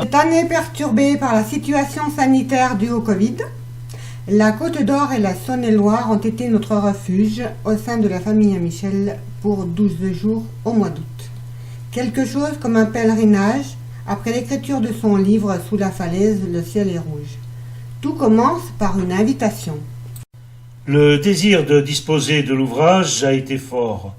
Cette année perturbée par la situation sanitaire due au Covid, la Côte d'Or et la Saône-et-Loire ont été notre refuge au sein de la famille Michel pour 12 jours au mois d'août. Quelque chose comme un pèlerinage après l'écriture de son livre « Sous la falaise, le ciel est rouge ». Tout commence par une invitation. Le désir de disposer de l'ouvrage a été fort.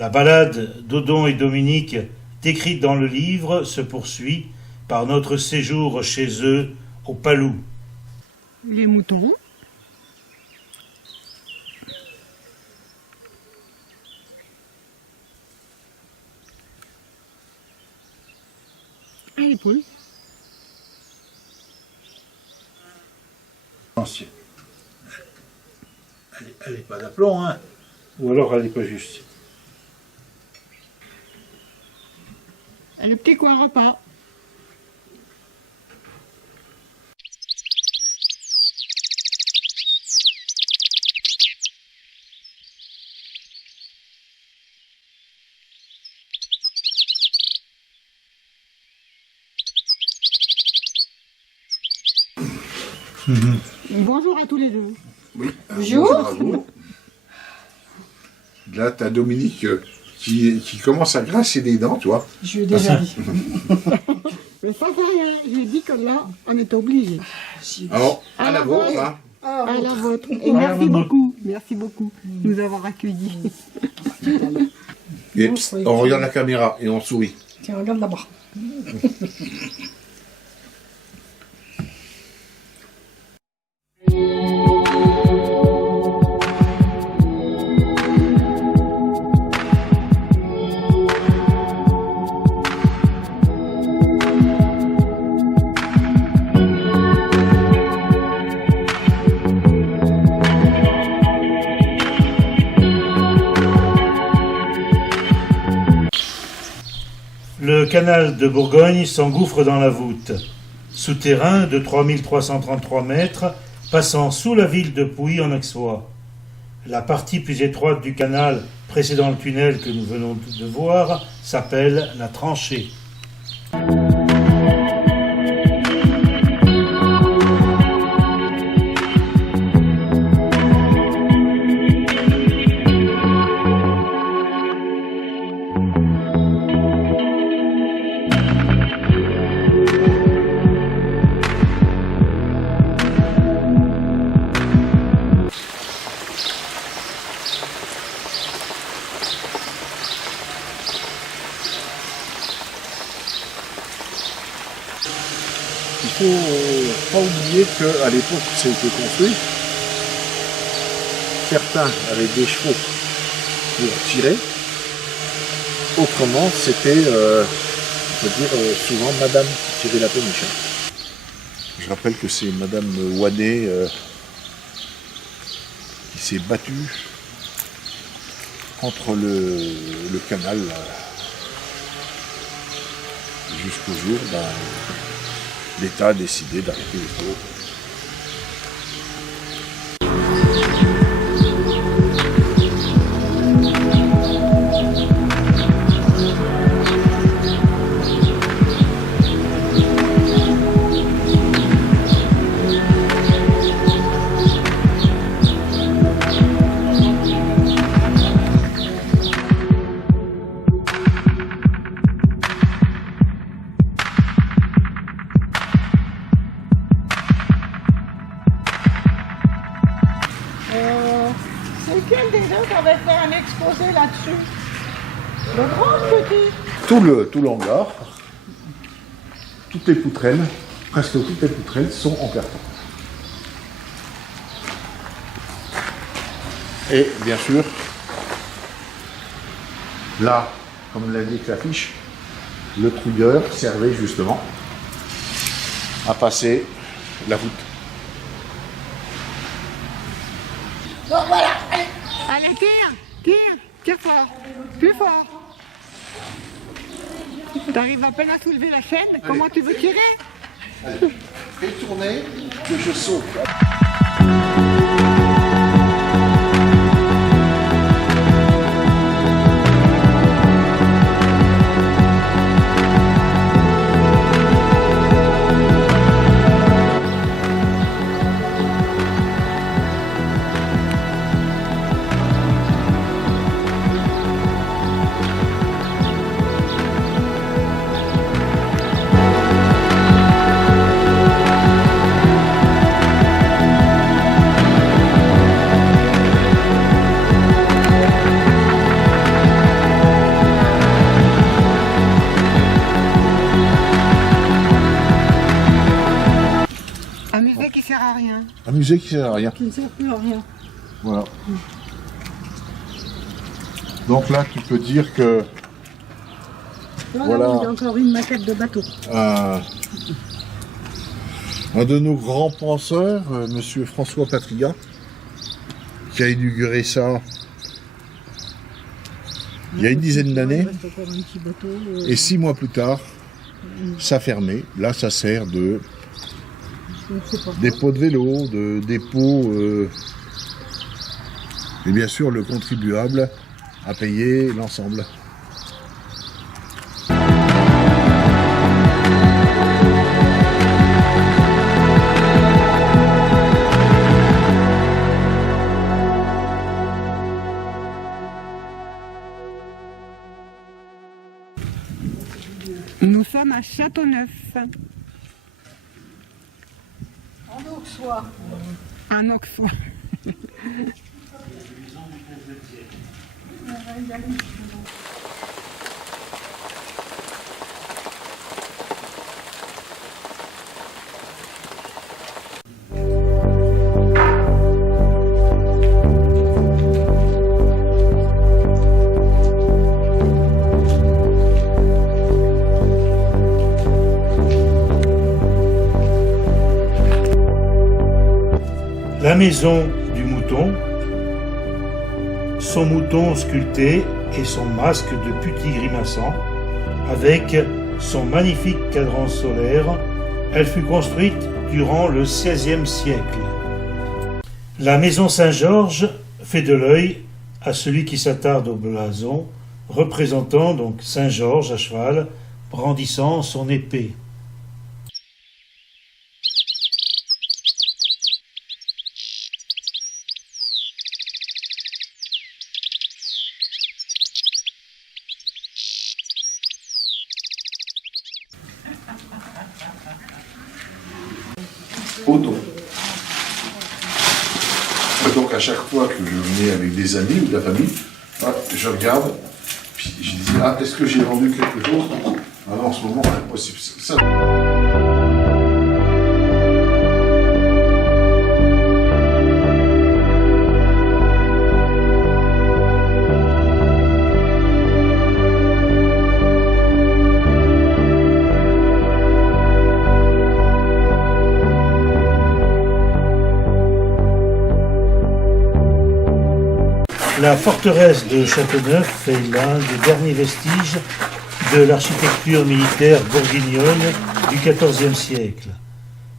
La balade d'Odon et Dominique, décrite dans le livre, se poursuit par notre séjour chez eux au Palou. Les moutons. Et les poules. Elle n'est pas d'aplomb, hein. Ou alors elle n'est pas juste. Et le petit coin repas. Bonjour à tous les deux. Oui. Bonjour. À vous. Là, tu as Dominique qui commence à grasser des dents, tu vois. Je lui ai déjà dit. Mais ça fait rien, je lui ai dit que là, on était obligé. Alors, à la vôtre, hein. À la vôtre. Et merci beaucoup de nous avoir accueillis. Et on regarde la caméra et on sourit. Tiens, regarde là-bas. Le canal de Bourgogne s'engouffre dans la voûte. Souterrain de 3333 mètres, passant sous la ville de Pouilly en Aixois. La partie plus étroite du canal précédant le tunnel que nous venons de voir s'appelle la tranchée. Il ne faut pas oublier qu'à l'époque où ça a été construit, certains avaient des chevaux pour tirer, autrement c'était, souvent madame qui tirait la péniche. Je rappelle que c'est madame Wanet qui s'est battue entre le canal jusqu'au jour l'État a décidé d'arrêter les travaux. Lequel des deux on va faire un exposé là-dessus? Le grand ou le petit? Tout l'hangar, toutes les poutrelles, presque toutes les poutrelles sont en carton. Et bien sûr, là, comme l'indique l'affiche, le trouilleur servait justement à passer la voûte. Bon, voilà, allez. Allez, tire fort, plus fort. T'arrives à peine à soulever la chaîne, allez. Comment tu veux tirer? Allez, fais tourner que je saute. musée qui sert à rien. Qui ne sert plus à rien. Voilà. Donc là, tu peux dire que voilà. Il y a encore une maquette de bateau. Un de nos grands penseurs, Monsieur François Patria, qui a inauguré ça il y a une dizaine d'années, et 6 mois plus tard, ça fermait. Là, ça sert de dépôt de vélo, de dépôt, et bien sûr, le contribuable a payé l'ensemble. Nous sommes à Châteauneuf. En Auxois. En Auxois. La maison du mouton, son mouton sculpté et son masque de putti grimaçant, avec son magnifique cadran solaire, elle fut construite durant le XVIe siècle. La maison Saint-Georges fait de l'œil à celui qui s'attarde au blason, représentant donc Saint-Georges à cheval, brandissant son épée. Auton. Donc à chaque fois que je venais avec des amis ou de la famille, je regarde, puis je disais, est-ce que j'ai vendu quelque chose? Ah non, en ce moment, c'est impossible. Ça. La forteresse de Châteauneuf est l'un des derniers vestiges de l'architecture militaire bourguignonne du XIVe siècle.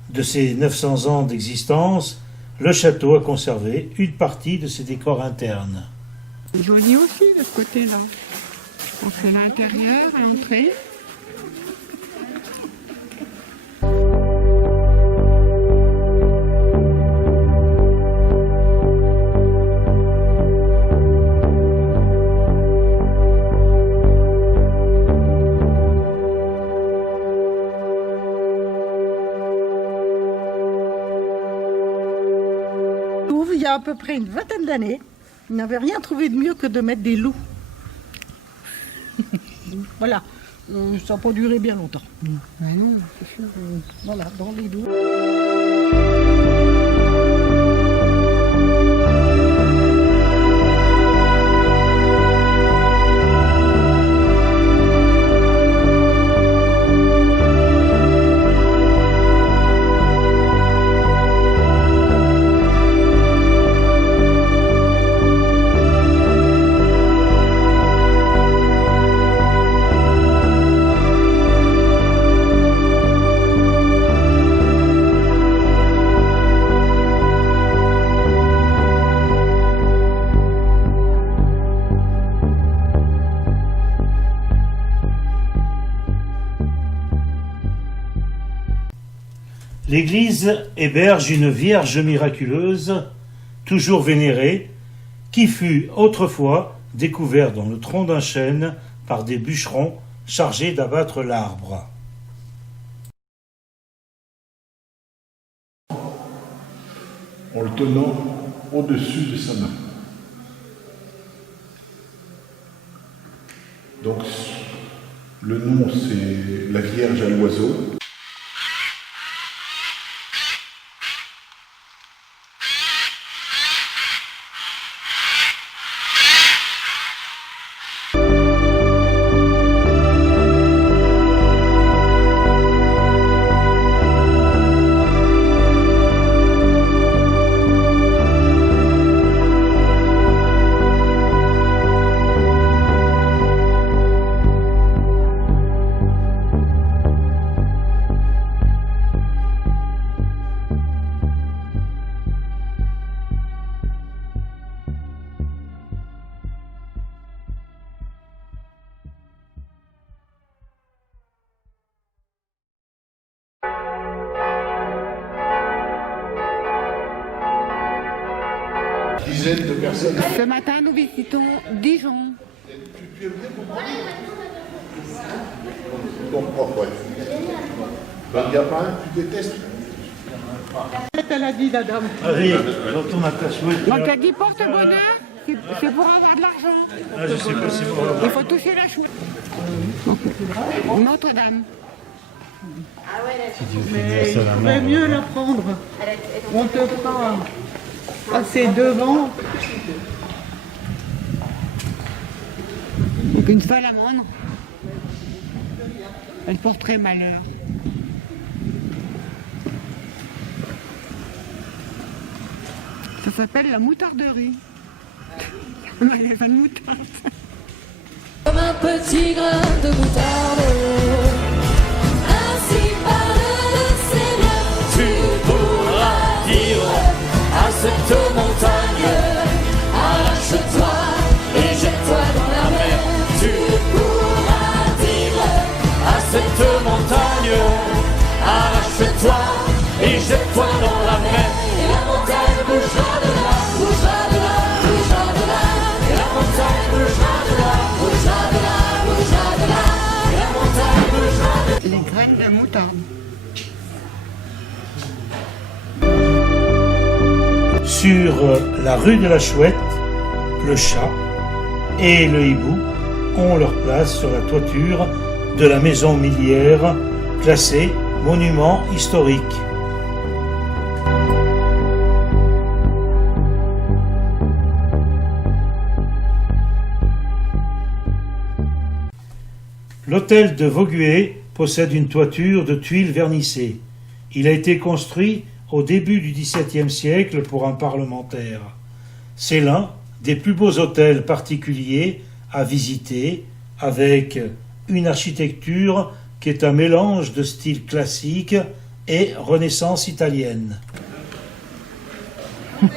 De ses 900 ans d'existence, le château a conservé une partie de ses décors internes. C'est joli aussi de ce côté-là. On fait l'intérieur, l'entrée. Il y a à peu près une vingtaine d'années, ils n'avaient rien trouvé de mieux que de mettre des loups. Voilà, ça n'a pas duré bien longtemps. Ouais, non, c'est sûr. Voilà, dans les loups. L'église héberge une Vierge miraculeuse, toujours vénérée, qui fut autrefois découverte dans le tronc d'un chêne par des bûcherons chargés d'abattre l'arbre. En le tenant au-dessus de sa main. Donc, le nom, c'est la Vierge à l'oiseau. Dizaines de personnes. Ce matin, nous visitons Dijon. Ton propre, ouais. Il n'y a pas un que tu détestes? Elle a dit la dame. Allez, retourne à ta chouette. Donc elle dit porte-bonheur, c'est pour avoir de l'argent. Ah, je sais pas si pour Il faut toucher la chouette. Notre-Dame. Mais il faudrait mieux la prendre. On te fera passer devant. Donc une seule amende. Elle porterait malheur. Ça s'appelle la moutarderie. Un magasin de moutarde. Comme un petit grain de moutarde, ainsi parle le Seigneur. Tu pourras dire à cette montagne, arrache-toi et jette-toi dans la mer. Tu pourras dire à cette montagne, arrache-toi et jette-toi dans la mer. Et la montagne bougera de là, bougera de là, bougera de là. Et la montagne bougera de là, bougera de là, bougera de là. Et la montagne bougera de là. Les graines de moutarde. Sur la rue de la Chouette, le chat et le hibou ont leur place sur la toiture de la maison Millière, classée monument historique. L'hôtel de Vaugué possède une toiture de tuiles vernissées. Il a été construit au début du XVIIe siècle pour un parlementaire. C'est l'un des plus beaux hôtels particuliers à visiter, avec une architecture qui est un mélange de style classique et Renaissance italienne. La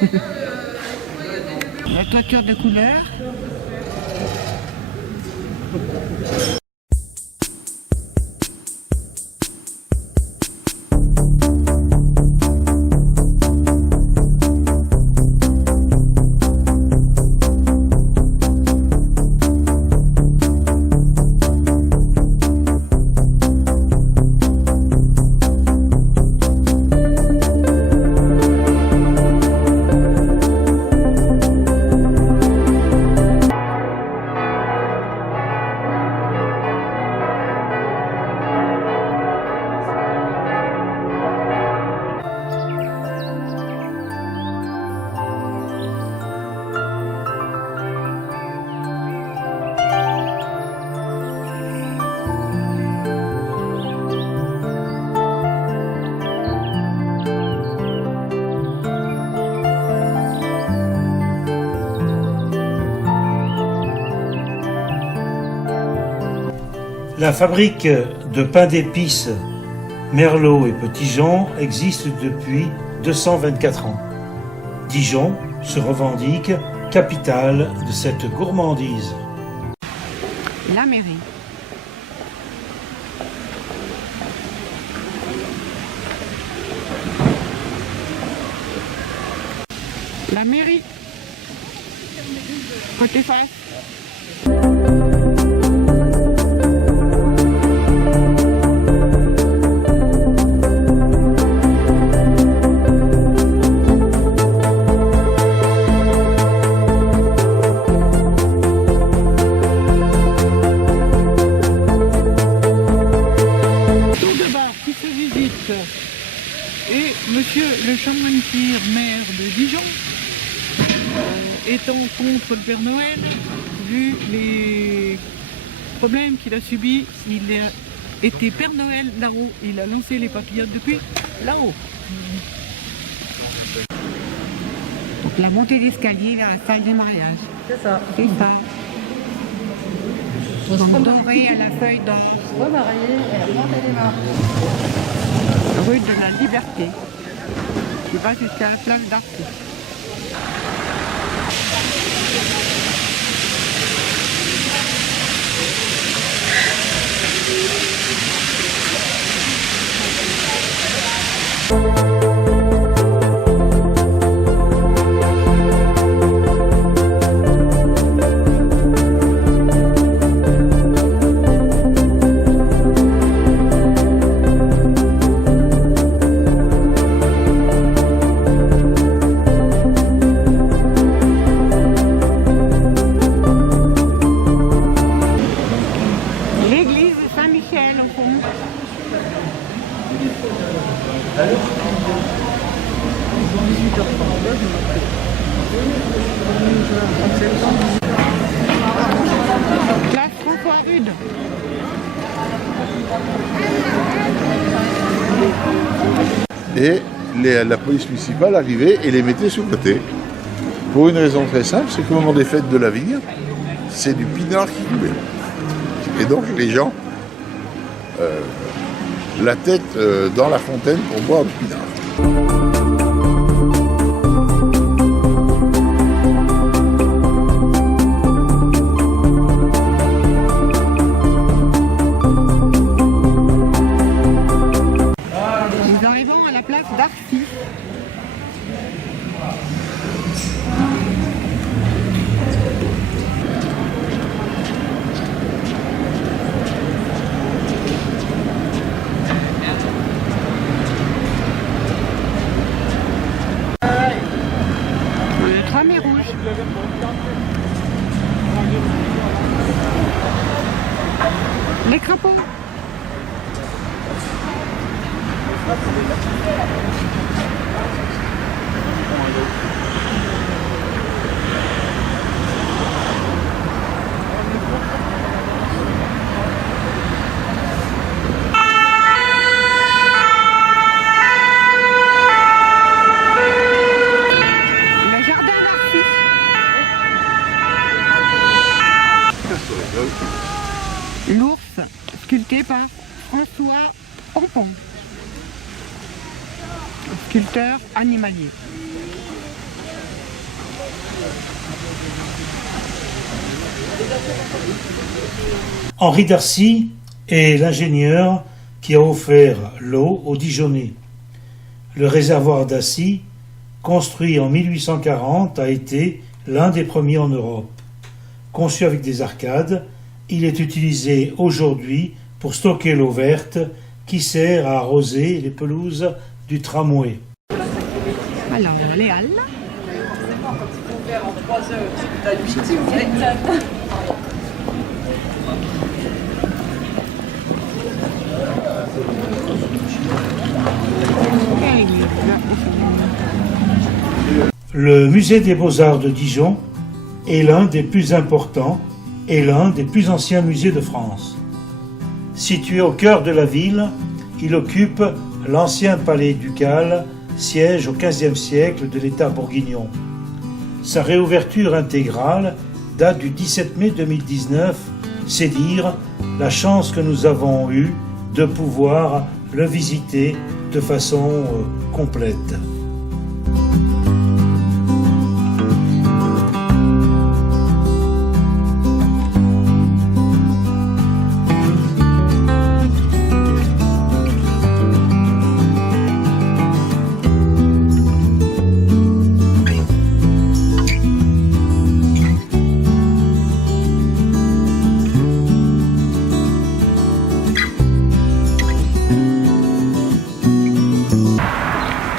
toiture de couleur. La fabrique de pain d'épices Merlot et Petit-Jean existe depuis 224 ans. Dijon se revendique capitale de cette gourmandise. La mairie. La mairie. Côté face. Et monsieur le chanoine-pire, maire de Dijon, étant contre le Père Noël, vu les problèmes qu'il a subis, il a été Père Noël là-haut. Il a lancé les papillotes depuis là-haut. Donc la montée d'escalier vers la salle du mariage. C'est ça. C'est ça. Donc doré à la feuille d'or. Remarier et remonter les marches. Rue de la Liberté, qui va jusqu'à la place d'Arcy. Et la police municipale arrivait et les mettait sur le côté. Pour une raison très simple, c'est qu'au moment des fêtes de la vigne, c'est du pinard qui coulait. Et donc les gens, la tête dans la fontaine pour boire du pinard. Nous arrivons à la place d'Arcy. Le tram est rouge. Les crapauds. Le jardin d'Arcy. L'ours, sculpté par François Pompon, sculpteur animalier. Henri d'Arcy est l'ingénieur qui a offert l'eau aux Dijonnais. Le réservoir d'Arcy, construit en 1840, a été l'un des premiers en Europe. Conçu avec des arcades, il est utilisé aujourd'hui pour stocker l'eau verte qui sert à arroser les pelouses du tramway. Alors, les halles. Le musée des Beaux-Arts de Dijon est l'un des plus importants et l'un des plus anciens musées de France. Situé au cœur de la ville, il occupe l'ancien palais ducal, siège au XVe siècle de l'État bourguignon. Sa réouverture intégrale date du 17 mai 2019, c'est dire la chance que nous avons eue de pouvoir le visiter de façon complète.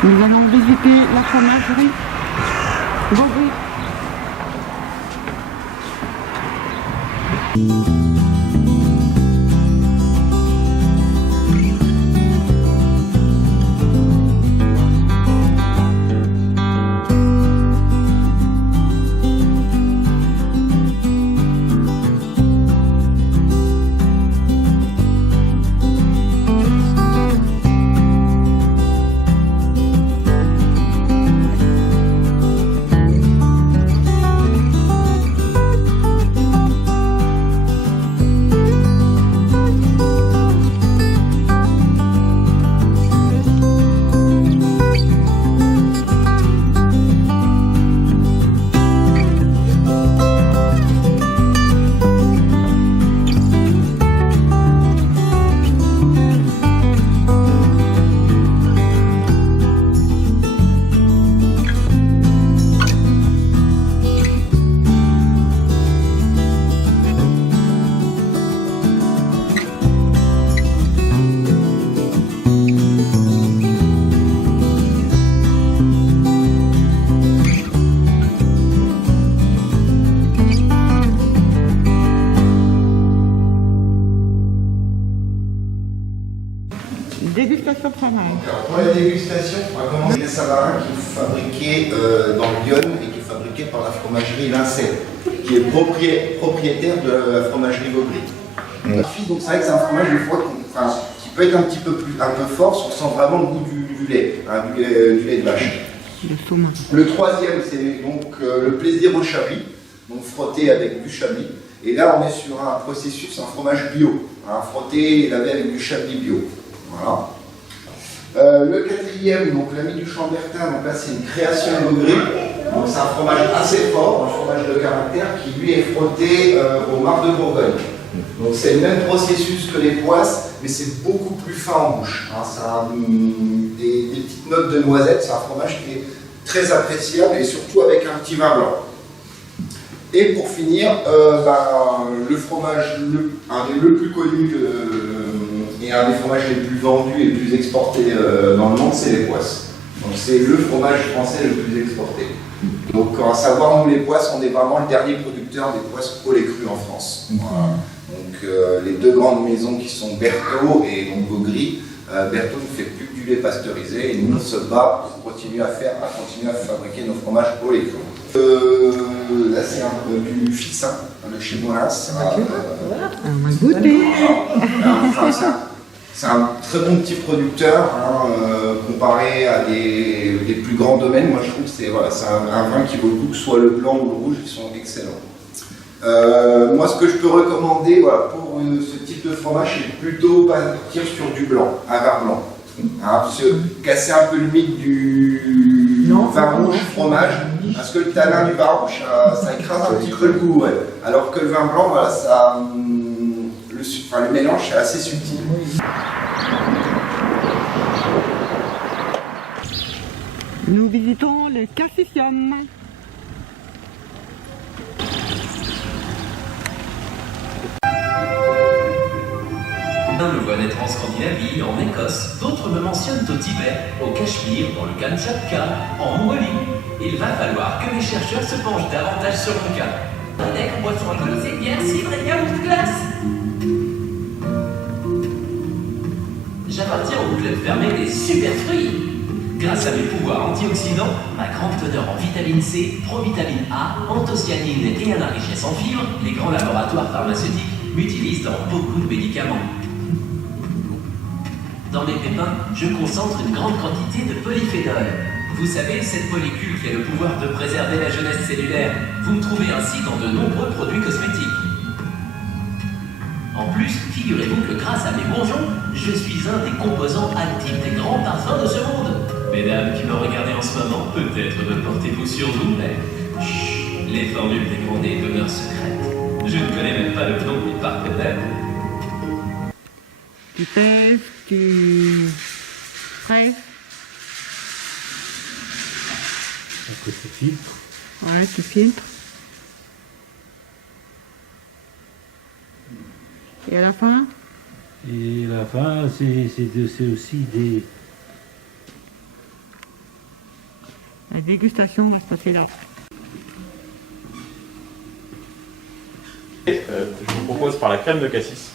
Nous allons visiter la fromagerie Beauvais. Dégustation fromage. Pour la dégustation, on va commencer avec les Savarin qui est fabriqué dans le Lyon et qui est fabriqué par la fromagerie Lincel, qui est propriétaire de la fromagerie Vaubry. Donc c'est vrai que c'est un fromage qui peut être un peu fort, on sent vraiment le goût du lait, hein, du lait de vache. Le saumon. Le troisième, c'est donc le plaisir au chablis, donc frotté avec du chablis. Et là, on est sur un processus, un fromage bio, hein, frotté et lavé avec du chablis bio. Voilà. Le quatrième, donc l'ami du Chambertin, donc là c'est une création Bogris. Donc c'est un fromage assez fort, un fromage de caractère qui lui est frotté au marc de Bourgogne. Donc c'est le même processus que les poisses, mais c'est beaucoup plus fin en bouche. Hein. Ça a des petites notes de noisette, c'est un fromage qui est très appréciable et surtout avec un petit vin blanc. Et pour finir, le fromage, le plus connu et un des fromages les plus vendus et les plus exportés dans le monde, c'est les poisses. Donc c'est le fromage français le plus exporté. Donc à savoir, nous les poisses, on est vraiment le dernier producteur des poisses au lait cru en France. Voilà. Donc les deux grandes maisons qui sont Berthaud et donc Bogris, Berthaud ne fait plus que du lait pasteurisé et nous on se bat pour continuer à fabriquer nos fromages au lait cru. Là c'est un peu du ficin, le chez Molas. On va goûter. C'est un très bon petit producteur, hein, comparé à des plus grands domaines. Moi je trouve que c'est un vin qui vaut le coup, que ce soit le blanc ou le rouge, ils sont excellents. Moi ce que je peux recommander pour ce type de fromage, c'est plutôt partir sur du blanc, un vin blanc. Hein, casser un peu le mythe du vin rouge fromage, parce que le tanin du vin rouge, ça écrase un petit peu le goût, ouais. Alors que le vin blanc, le mélange est assez subtil. Nous visitons le Cassisium. L'un me voit naître en Scandinavie, en Écosse, d'autres me mentionnent au Tibet, au Cachemire, dans le Kamtchatka, en Mongolie. Il va falloir que les chercheurs se penchent davantage sur mon cas. Avec boisson alcoolisée, bière, cidre et yaourt glace. J'appartiens au club fermé des super fruits. Grâce à mes pouvoirs antioxydants, ma grande teneur en vitamine C, provitamine A, anthocyanine et à la richesse en fibres, les grands laboratoires pharmaceutiques m'utilisent dans beaucoup de médicaments. Dans mes pépins, je concentre une grande quantité de polyphénol. Vous savez, cette molécule qui a le pouvoir de préserver la jeunesse cellulaire. Vous me trouvez ainsi dans de nombreux produits cosmétiques. En plus, figurez-vous que grâce à mes bourgeons, je suis un des composants actifs des grands parfums de ce monde. Mesdames qui me regardez en ce moment, peut-être me portez-vous sur vous, mais chut, les formules des grands demeurent secrètes. Je ne connais même pas le nom de mes partenaires. Tu pèses, tu fraises. Après, tu filtres. Ouais, tu filtres. Et à la fin? Et la fin, c'est aussi des... La dégustation va se passer là. Je vous propose par la crème de cassis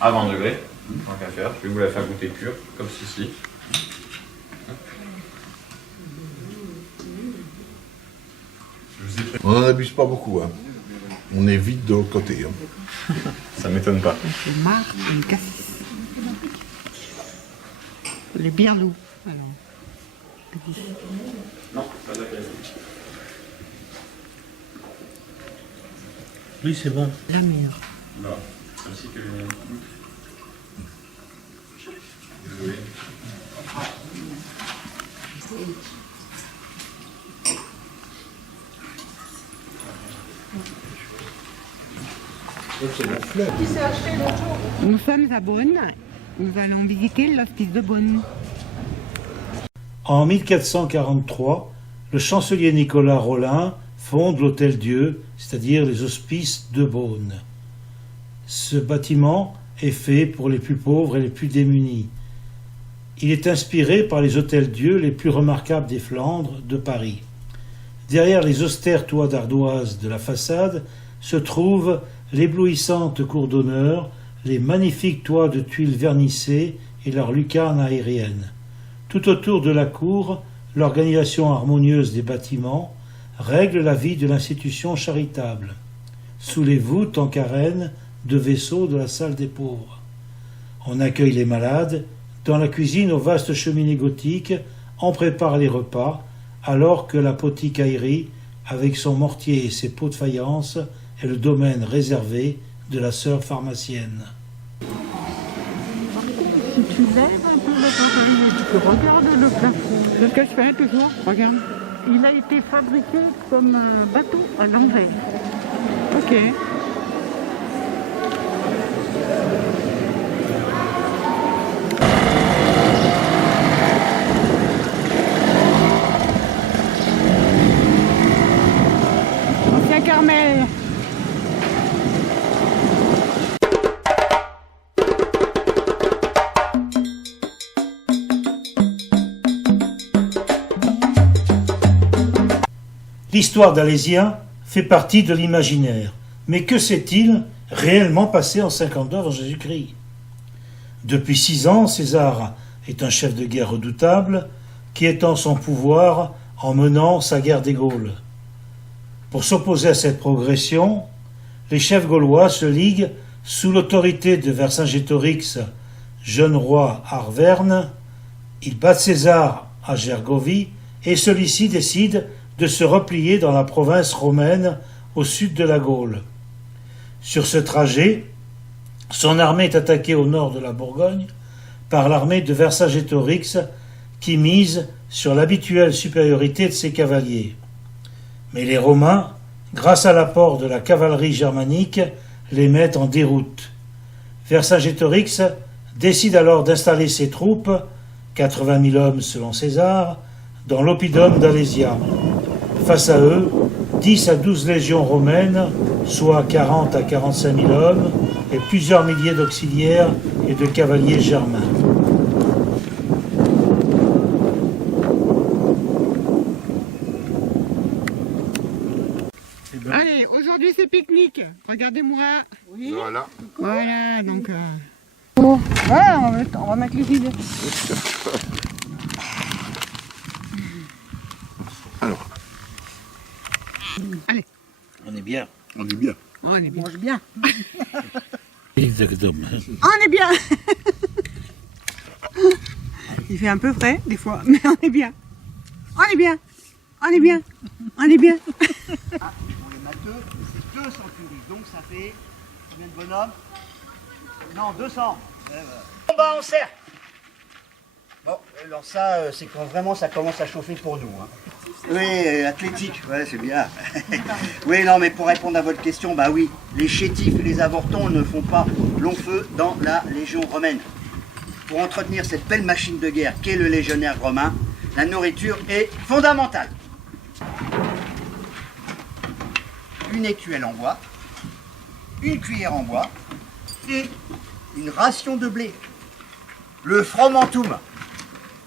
à 20 degrés, tant qu'à faire. Je vais vous la faire goûter pure, comme ceci. On n'en abuse pas beaucoup. Hein. On est vite de l'autre côté. Hein. Ça m'étonne pas. Le marc et le cassis. Les birlous, alors. Non, pas de la crème. Oui, c'est bon. La meilleure. Voilà. Ainsi que les... Désolé. Nous sommes à Beaune. Nous allons visiter l'hospice de Beaune. En 1443, le chancelier Nicolas Rolin fonde l'Hôtel-Dieu, c'est-à-dire les hospices de Beaune. Ce bâtiment est fait pour les plus pauvres et les plus démunis. Il est inspiré par les hôtels-dieux les plus remarquables des Flandres, de Paris. Derrière les austères toits d'ardoise de la façade se trouvent l'éblouissante cour d'honneur, les magnifiques toits de tuiles vernissées et leurs lucarnes aériennes. Tout autour de la cour, l'organisation harmonieuse des bâtiments règle la vie de l'institution charitable, sous les voûtes en carène de vaisseaux de la salle des pauvres. On accueille les malades, Dans la cuisine, aux vastes cheminées gothiques, on prépare les repas, alors que l'apothicairie, avec son mortier et ses pots de faïence, est le domaine réservé de la sœur pharmacienne. Si tu lèves un peu le pantalon, tu regardes le plafond. C'est ce que je fais toujours, regarde. Il a été fabriqué comme un bateau à l'envers. Ok. Ancien Carmel. L'histoire d'Alésia fait partie de l'imaginaire. Mais que s'est-il réellement passé en 52 avant Jésus-Christ? Depuis 6 ans, César est un chef de guerre redoutable qui étend son pouvoir en menant sa guerre des Gaules. Pour s'opposer à cette progression, les chefs gaulois se liguent sous l'autorité de Vercingétorix, jeune roi Arverne. Ils battent César à Gergovie et celui-ci décide de se replier dans la province romaine au sud de la Gaule. Sur ce trajet, son armée est attaquée au nord de la Bourgogne par l'armée de Vercingétorix qui mise sur l'habituelle supériorité de ses cavaliers. Mais les Romains, grâce à l'apport de la cavalerie germanique, les mettent en déroute. Vercingétorix décide alors d'installer ses troupes, 80 000 hommes selon César, dans l'oppidum d'Alésia. Face à eux, 10 à 12 légions romaines, soit 40 à 45 000 hommes, et plusieurs milliers d'auxiliaires et de cavaliers germains. Allez, aujourd'hui c'est pique-nique. Regardez-moi. Oui. Voilà. Voilà, donc... Bon, voilà, on va mettre les idées. Alors, Allez, On est bien. on est bien. on est bien. Mange bien. Exactement. On est bien. Il fait un peu frais des fois, mais on est bien. On est bien. On est bien. On est bien. Pour les matheux, c'est 200 curies, donc ça fait combien de bonhommes? Non, 200. Bon bah on sert. Bon, alors ça, c'est quand vraiment ça commence à chauffer pour nous. Hein. Oui, athlétique, ouais, c'est bien. Oui, non, mais pour répondre à votre question, bah oui, les chétifs et les avortons ne font pas long feu dans la Légion romaine. Pour entretenir cette belle machine de guerre qu'est le légionnaire romain, la nourriture est fondamentale. Une écuelle en bois, une cuillère en bois et une ration de blé. Le fromentum,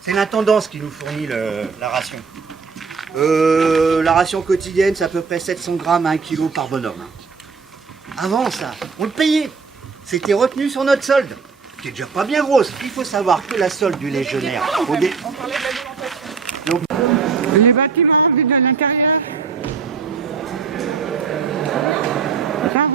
c'est l'intendance qui nous fournit la ration. La ration quotidienne, c'est à peu près 700 grammes à 1 kg par bonhomme. Avant ça, on le payait. C'était retenu sur notre solde, qui est déjà pas bien grosse. Il faut savoir que la solde du légionnaire... Les bâtiments vides à l'intérieur. Ça,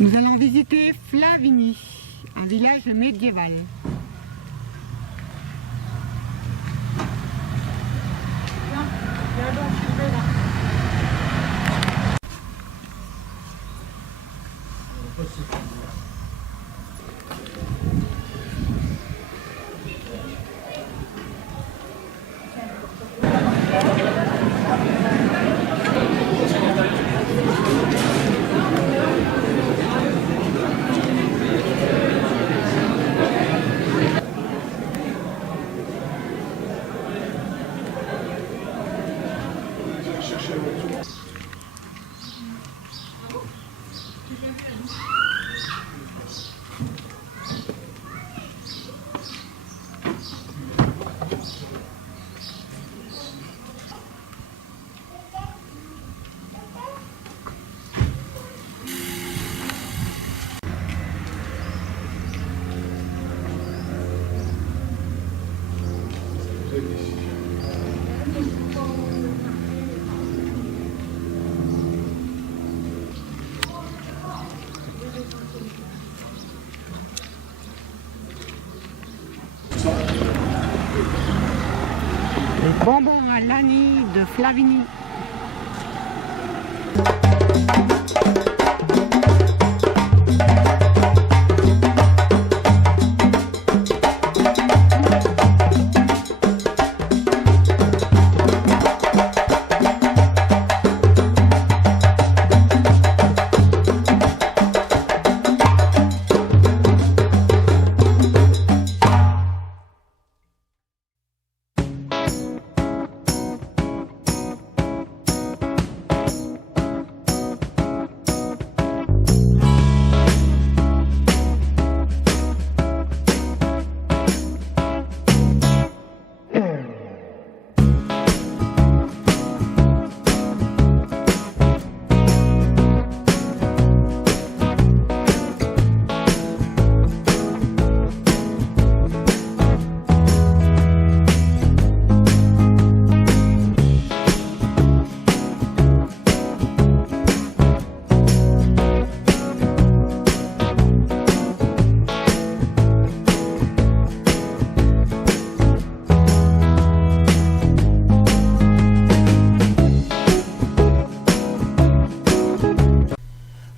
Nous allons visiter Flavigny, un village médiéval. Les bonbons à l'anis de Flavigny.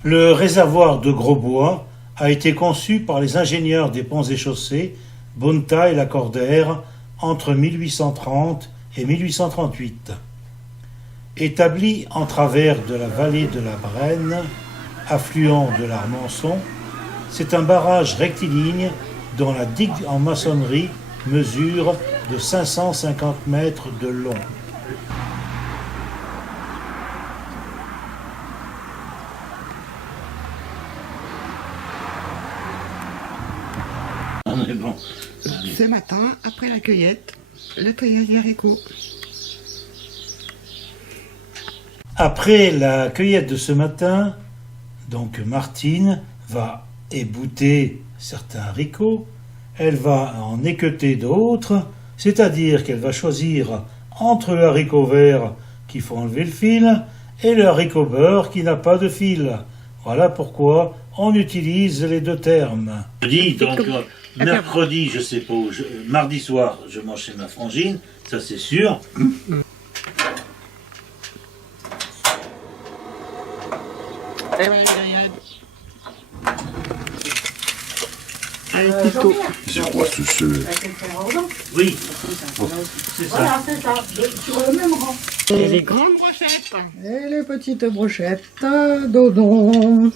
Le réservoir de Grosbois a été conçu par les ingénieurs des ponts et chaussées Bonta et Lacordaire entre 1830 et 1838. Établi en travers de la vallée de la Brenne, affluent de l'Armançon, c'est un barrage rectiligne dont la digue en maçonnerie mesure de 550 mètres de long. Bon. Ce matin, après la cueillette, le triage des haricots. Après la cueillette de ce matin, donc Martine va ébouter certains haricots, elle va en équeuter d'autres, c'est-à-dire qu'elle va choisir entre le haricot vert qui faut enlever le fil et le haricot beurre qui n'a pas de fil. Voilà pourquoi on utilise les deux termes. Donc mercredi, je sais pas où, mardi soir, je mange chez ma frangine, ça c'est sûr. Et voilà, grillade. Avec couteau. C'est roi tout seul. Oui, c'est ça. Voilà, c'est ça, sur le même rang. Et les grandes brochettes. Et les petites brochettes, dodon.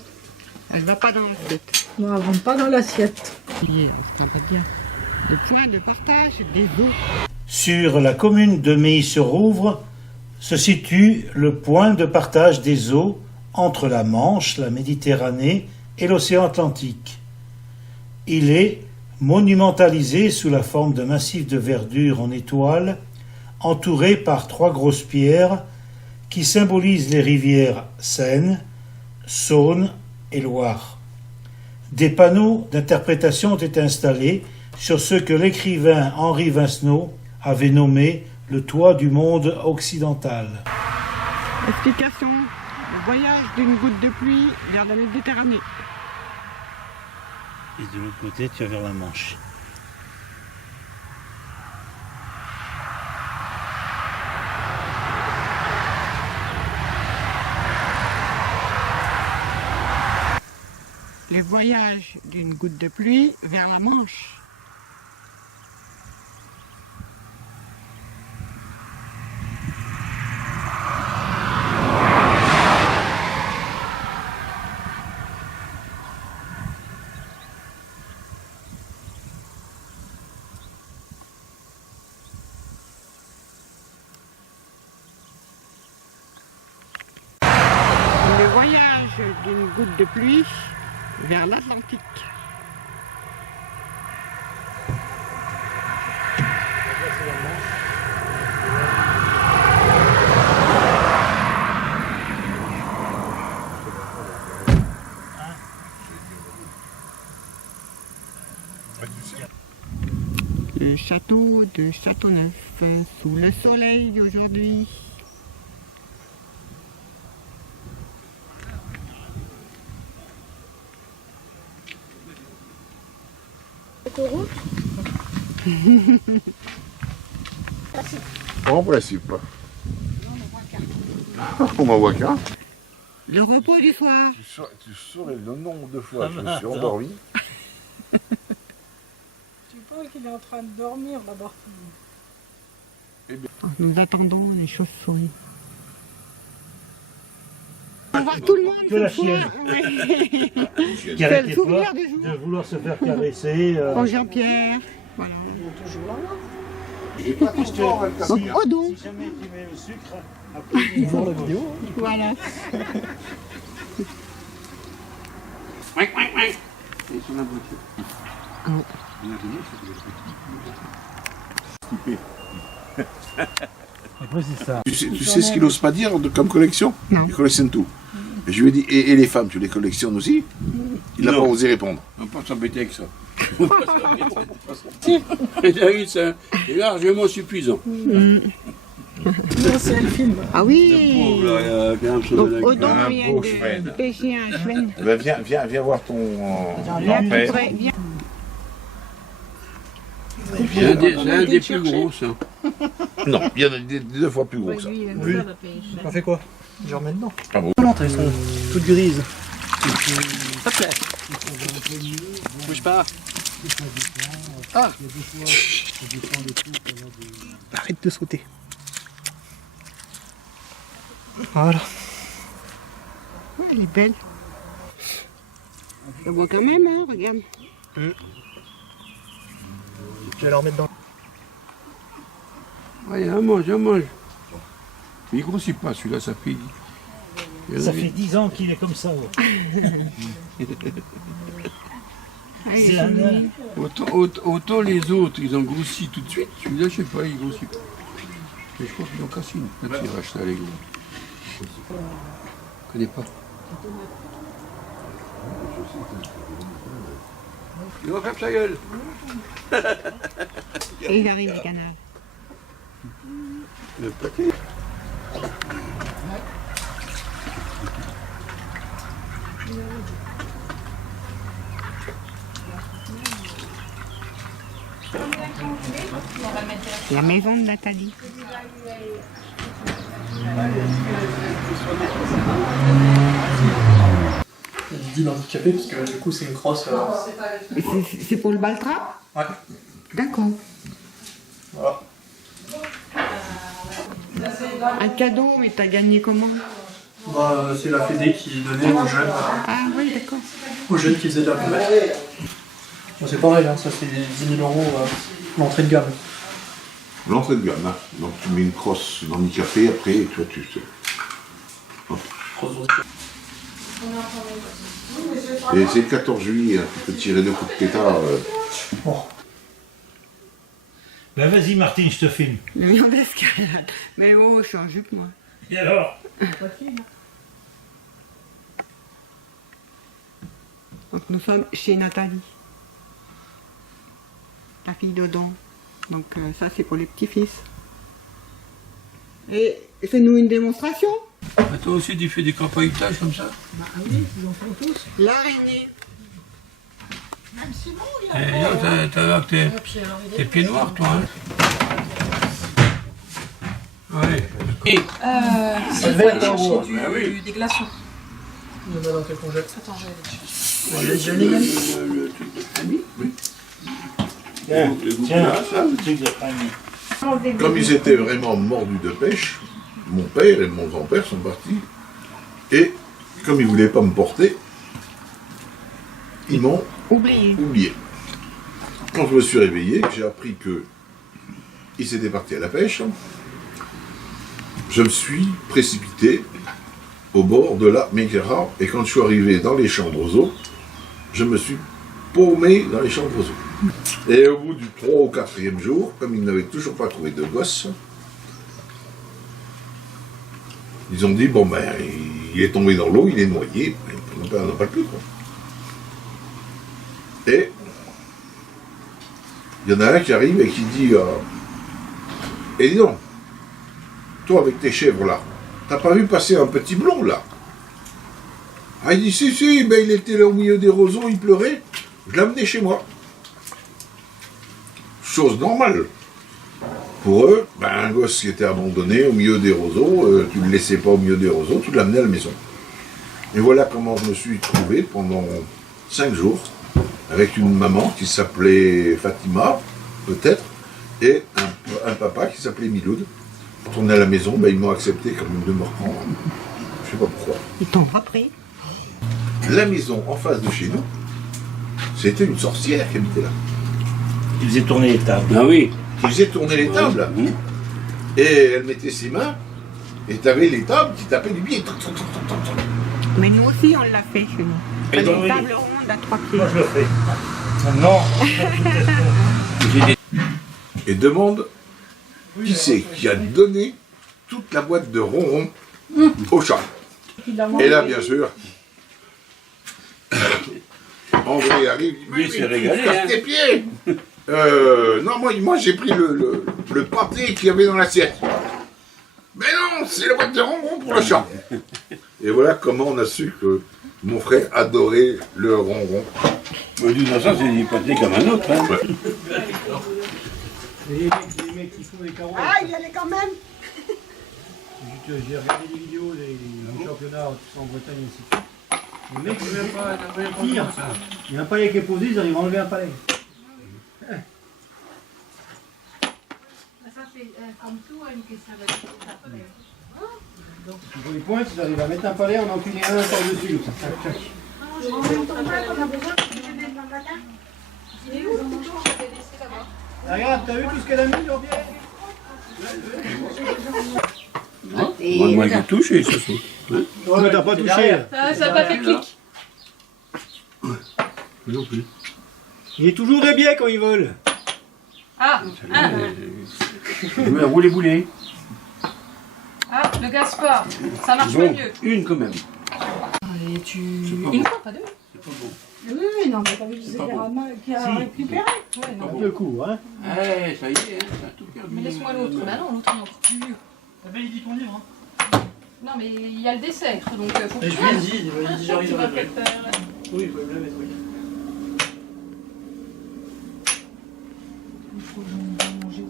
Elle va pas dans l'assiette. Non, elles vont pas dans l'assiette. Le point de partage des eaux. Sur la commune de Meilly-sur-Rouvre se situe le point de partage des eaux entre la Manche, la Méditerranée et l'océan Atlantique. Il est monumentalisé sous la forme d'un massif de verdure en étoile, entouré par 3 grosses pierres qui symbolisent les rivières Seine, Saône et Loire. Des panneaux d'interprétation ont été installés sur ce que l'écrivain Henri Vincenot avait nommé le toit du monde occidental. Explication. Le voyage d'une goutte de pluie vers la Méditerranée. Et de l'autre côté, tu vas vers la Manche. Le voyage d'une goutte de pluie vers la Manche. Le voyage d'une goutte de pluie vers l'Atlantique. Le château de Châteauneuf, sous le soleil d'aujourd'hui. En principe. On m'en voit qu'un. Le repos du soir. Tu saurais le nombre de fois que je me suis endormi. Tu penses qu'il est en train de dormir là-bas. Nous attendons les chauves-souris. On va voir tout le monde Que la ce soir. chienne. Qui C'est arrêtait le souvenir pas du jour. de vouloir se faire caresser. Oh Jean-Pierre. Voilà. J'ai pas tout le temps, elle Donc, oh donc. Si jamais tu mets le sucre, après tu vois la vidéo. Voilà. Après c'est ça. Tu sais ce qu'il n'ose pas dire comme collection? Il collectionne tout. Et je lui ai dit, et les femmes, tu les collectionnes aussi? Il n'a pas osé répondre. On va pas s'embêter avec ça. On va pas s'embêter. David, c'est largement suffisant. C'est le film. Ah oui. Donc, Un Odon vient beau de chouette. pêcher un chouette. Ben, viens voir ton Viens, père. viens. C'est un des plus gros, ça. Non, il y en a des 2 fois plus gros que ça. On fait quoi? Je remets dedans. Ah bon? L'entrée sont toutes grises. Hop là. Bouge pas. Ah. Arrête de sauter. Voilà. Ouais, elle est belle. Je vois quand même, hein, regarde. Je vais la remettre dans. Allez, on mange, on mange. Il grossit pas, celui-là, ça fait... Ça fait 10 ans qu'il est comme ça. C'est un nain. Autant les autres, ils ont grossi tout de suite. Celui-là, je sais pas, il grossit pas. Mais je crois qu'ils ont cassé une petite vache, là, les gars. Je connais pas. Il va faire sa gueule. Et il arrive du canal. Le paquet. La maison de Nathalie. Il dit handicapé parce que du coup c'est une crosse. C'est pour le baltrap? Ouais. D'accord. Voilà. Un cadeau, mais t'as gagné comment? Bah, c'est la Fédé qui donnait aux jeunes. Ah oui, d'accord. Aux jeunes qui faisaient de la compète. Bon, c'est pareil, hein, ça c'est 10 000 € l'entrée de gamme. L'entrée de gamme, hein. Donc tu mets une crosse d'handicapé, après toi tu sais. Et c'est le 14 juillet, hein, tu peux tirer 2 coups de pétard. Ben vas-y Martine, je te filme. Le mur d'escalade. Mais oh, je suis en jupe, moi. Et alors? Donc nous sommes chez Nathalie, la fille d'Odon. Donc ça c'est pour les petits-fils. Et fais-nous une démonstration. Toi aussi tu fais des campagnetages comme ça? Bah oui, ils en font tous. L'araignée. Même Simon, il Eh, là, t'as tes pieds noirs, toi. Hein. Ouais. Il faut aller chercher des glaçons. Il y en a dans quel congèle? Attends, je vais aller chercher. Le truc de famille, oui. Tiens, le truc de famille. Comme ils étaient vraiment mordus de pêche, mon père et mon grand-père sont partis. Et comme ils ne voulaient pas me porter, ils m'ont oublié. Quand je me suis réveillé, j'ai appris qu'ils étaient partis à la pêche. Je me suis précipité au bord de la Megara, et quand je suis arrivé dans les champs d'oiseaux, je me suis paumé dans les champs d'oiseaux. Et au bout du 3 ou 4e jour, comme ils n'avaient toujours pas trouvé de gosse, ils ont dit, bon ben, il est tombé dans l'eau, il est noyé, on n'en parle plus, quoi. Et il y en a un qui arrive et qui dit, et dis donc, toi avec tes chèvres là, t'as pas vu passer un petit blond là? Ah, il dit, si, ben, il était là au milieu des roseaux, il pleurait, je l'ai amené chez moi. Chose normale. Pour eux, ben, un gosse qui était abandonné au milieu des roseaux, tu ne le laissais pas au milieu des roseaux, tu l'amenais à la maison. Et voilà comment je me suis trouvé pendant 5 jours, avec une maman qui s'appelait Fatima, peut-être, et un papa qui s'appelait Miloud. Quand on est à la maison, ben, ils m'ont accepté quand même de me reprendre. Je ne sais pas pourquoi. Ils t'ont pas pris. La maison en face de chez nous, c'était une sorcière qui habitait là. Ils faisaient tourner les tables. Ah oui. Qui faisait tourner les tables. Et elle mettait ses mains, et tu avais les tables qui tapaient du pied. Mais nous aussi, on l'a fait chez nous. Et Une donc, oui. table ronde à 3 pieds. Moi, je le fais. Non. Et demande qui c'est qui a donné toute la boîte de ronron au chat. Et là, bien sûr, André arrive, Lui, il s'est régalé, casse hein. tes pieds. Non, moi j'ai pris le pâté qu'il y avait dans l'assiette. Mais non, c'est la boîte de ronron pour le chat. Et voilà comment on a su que mon frère adorait le ronron. De toute façon, c'est des pâtés comme un autre. Hein. Les mecs qui font des carreaux. Ah, il y allait quand même. J'ai regardé des vidéos des championnats, tout ça en Bretagne et ainsi de suite. Les mecs, ils tirent. Il y a un palais qui est posé, ils arrivent à enlever un palais. Ça fait comme tout, une question de Pour les pointes, ils arrivent à mettre un palais, en empiler un par-dessus. En même temps, on a besoin que tu mettes dans la carte. Il est où le couteau? Je l'avais laissé là-bas. Regarde, t'as vu tout ce qu'elle a mis, Jean-Pierre? Moi, j'ai touché, c'est tout. Ouais, mais t'as pas touché. Ça n'a pas fait clic. Non plus. Il est toujours des biais quand ils volent. Ah, Je vais rouler boulet. le Gaspard, ça marche pas Bon, mieux. une quand même. Et tu... pas Une bon. fois, pas deux. C'est pas bon. Oui, non, mais t'as vu qui a récupéré. Ouais, non. Le coup, hein. Eh, ça y est, hein, ça a tout perdu. Mais laisse-moi l'autre. Bah non, l'autre il est encore plus vieux. T'as bien dit ton livre, Non, mais il y a le dessert, donc faut que Et tu je lui ai fasses. dit, il dit j'arrive Tu à vas le peut-être... Oui, il faut me le mettre, oui.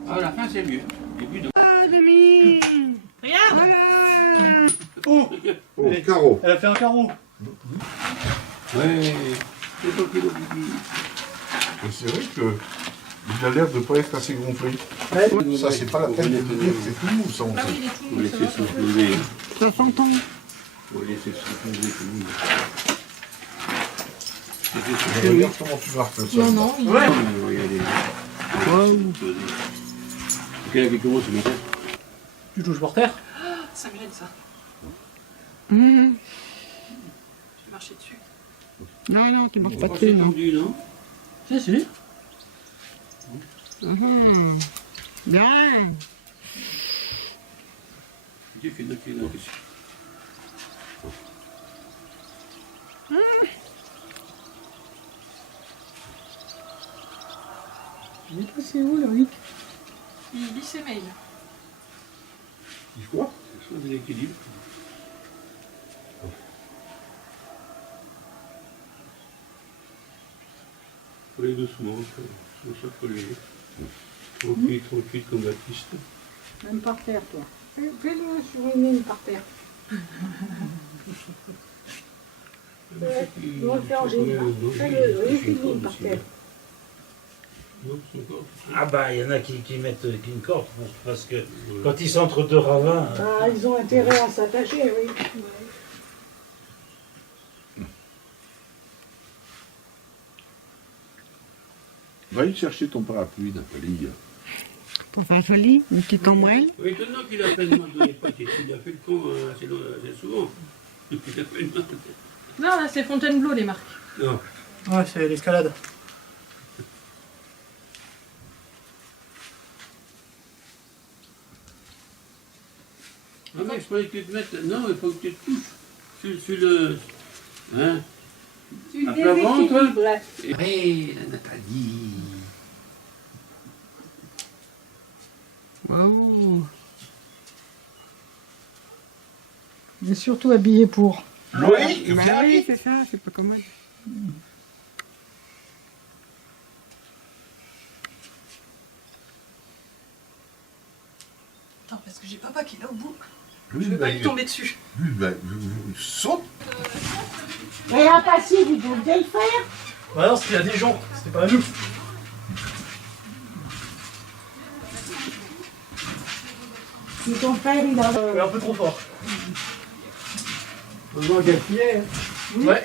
Ah, la fin, c'est mieux. Début de... Ah, Demi. Regarde. Voilà. Oh, Oh, carreau. Elle a fait un carreau. Ouais, c'est pas que le bibi. C'est vrai que il a l'air de pas être assez gonflé. Ouais. Ça, c'est pas la peine de le dire, c'est tout mou, ça, on Ah sait. oui, il est tout Faut mou, laisser ça va pas. souffler. Ça s'entend. Faut laisser souffler tout le monde. Regarde comment tu marques ça. Non, non, il... Ouais. Regardez. Waouh. Ok, avec comment c'est bien. Tu touches par terre. Ça me gêne, ça. Mmh. Je vais marcher dessus. Non, non, tu marches pas Oh, dessus, c'est non. tendu, non? Si, si. Mmh. Bien. Tu fais une question. Il est passé où, Loïc? Il lit ses mails. Il quoi? C'est ça, de l'équilibre. faut aller doucement, c'est ça qu'il faut aller. Tranquille, tranquille comme Baptiste. Même par terre, toi. Fais-le sur une ligne par terre. Ouais, on va le faire en général. Fais-le, une ligne par terre. Ah bah il y en a qui mettent une corde, parce que quand ils sont entre deux ravins... Ah, ils ont intérêt à s'attacher, oui. Va y chercher ton parapluie, Nathalie. Pour faire joli, une petite ombrelle. Oui, étonnant qu'il a fait une main de l'époque, il a fait le con assez souvent. Il a fait une main. Non, là, c'est Fontainebleau, les marques. Non. Ouais, c'est l'escalade. Ah mais je croyais que tu te mettes... Non, il faut que tu te couches sur le... Hein? Tu À plat ventre, toi. déséquilibres. Oui, la Nathalie. Oh. Mais surtout habillé pour. Oui, Bah oui, c'est ça, c'est pas commode. Non, parce que j'ai papa qui est là au bout. Lui, Je vais bah, pas lui tomber dessus. Lui, bah, saute. Mais la passive, ils vont bien le faire. Ouais, non, c'était à Dijon, c'était pas à nous. Si ton frère, il a... Ouais, un peu trop fort. Heureusement qu'il y a le filet. Oui. Ouais.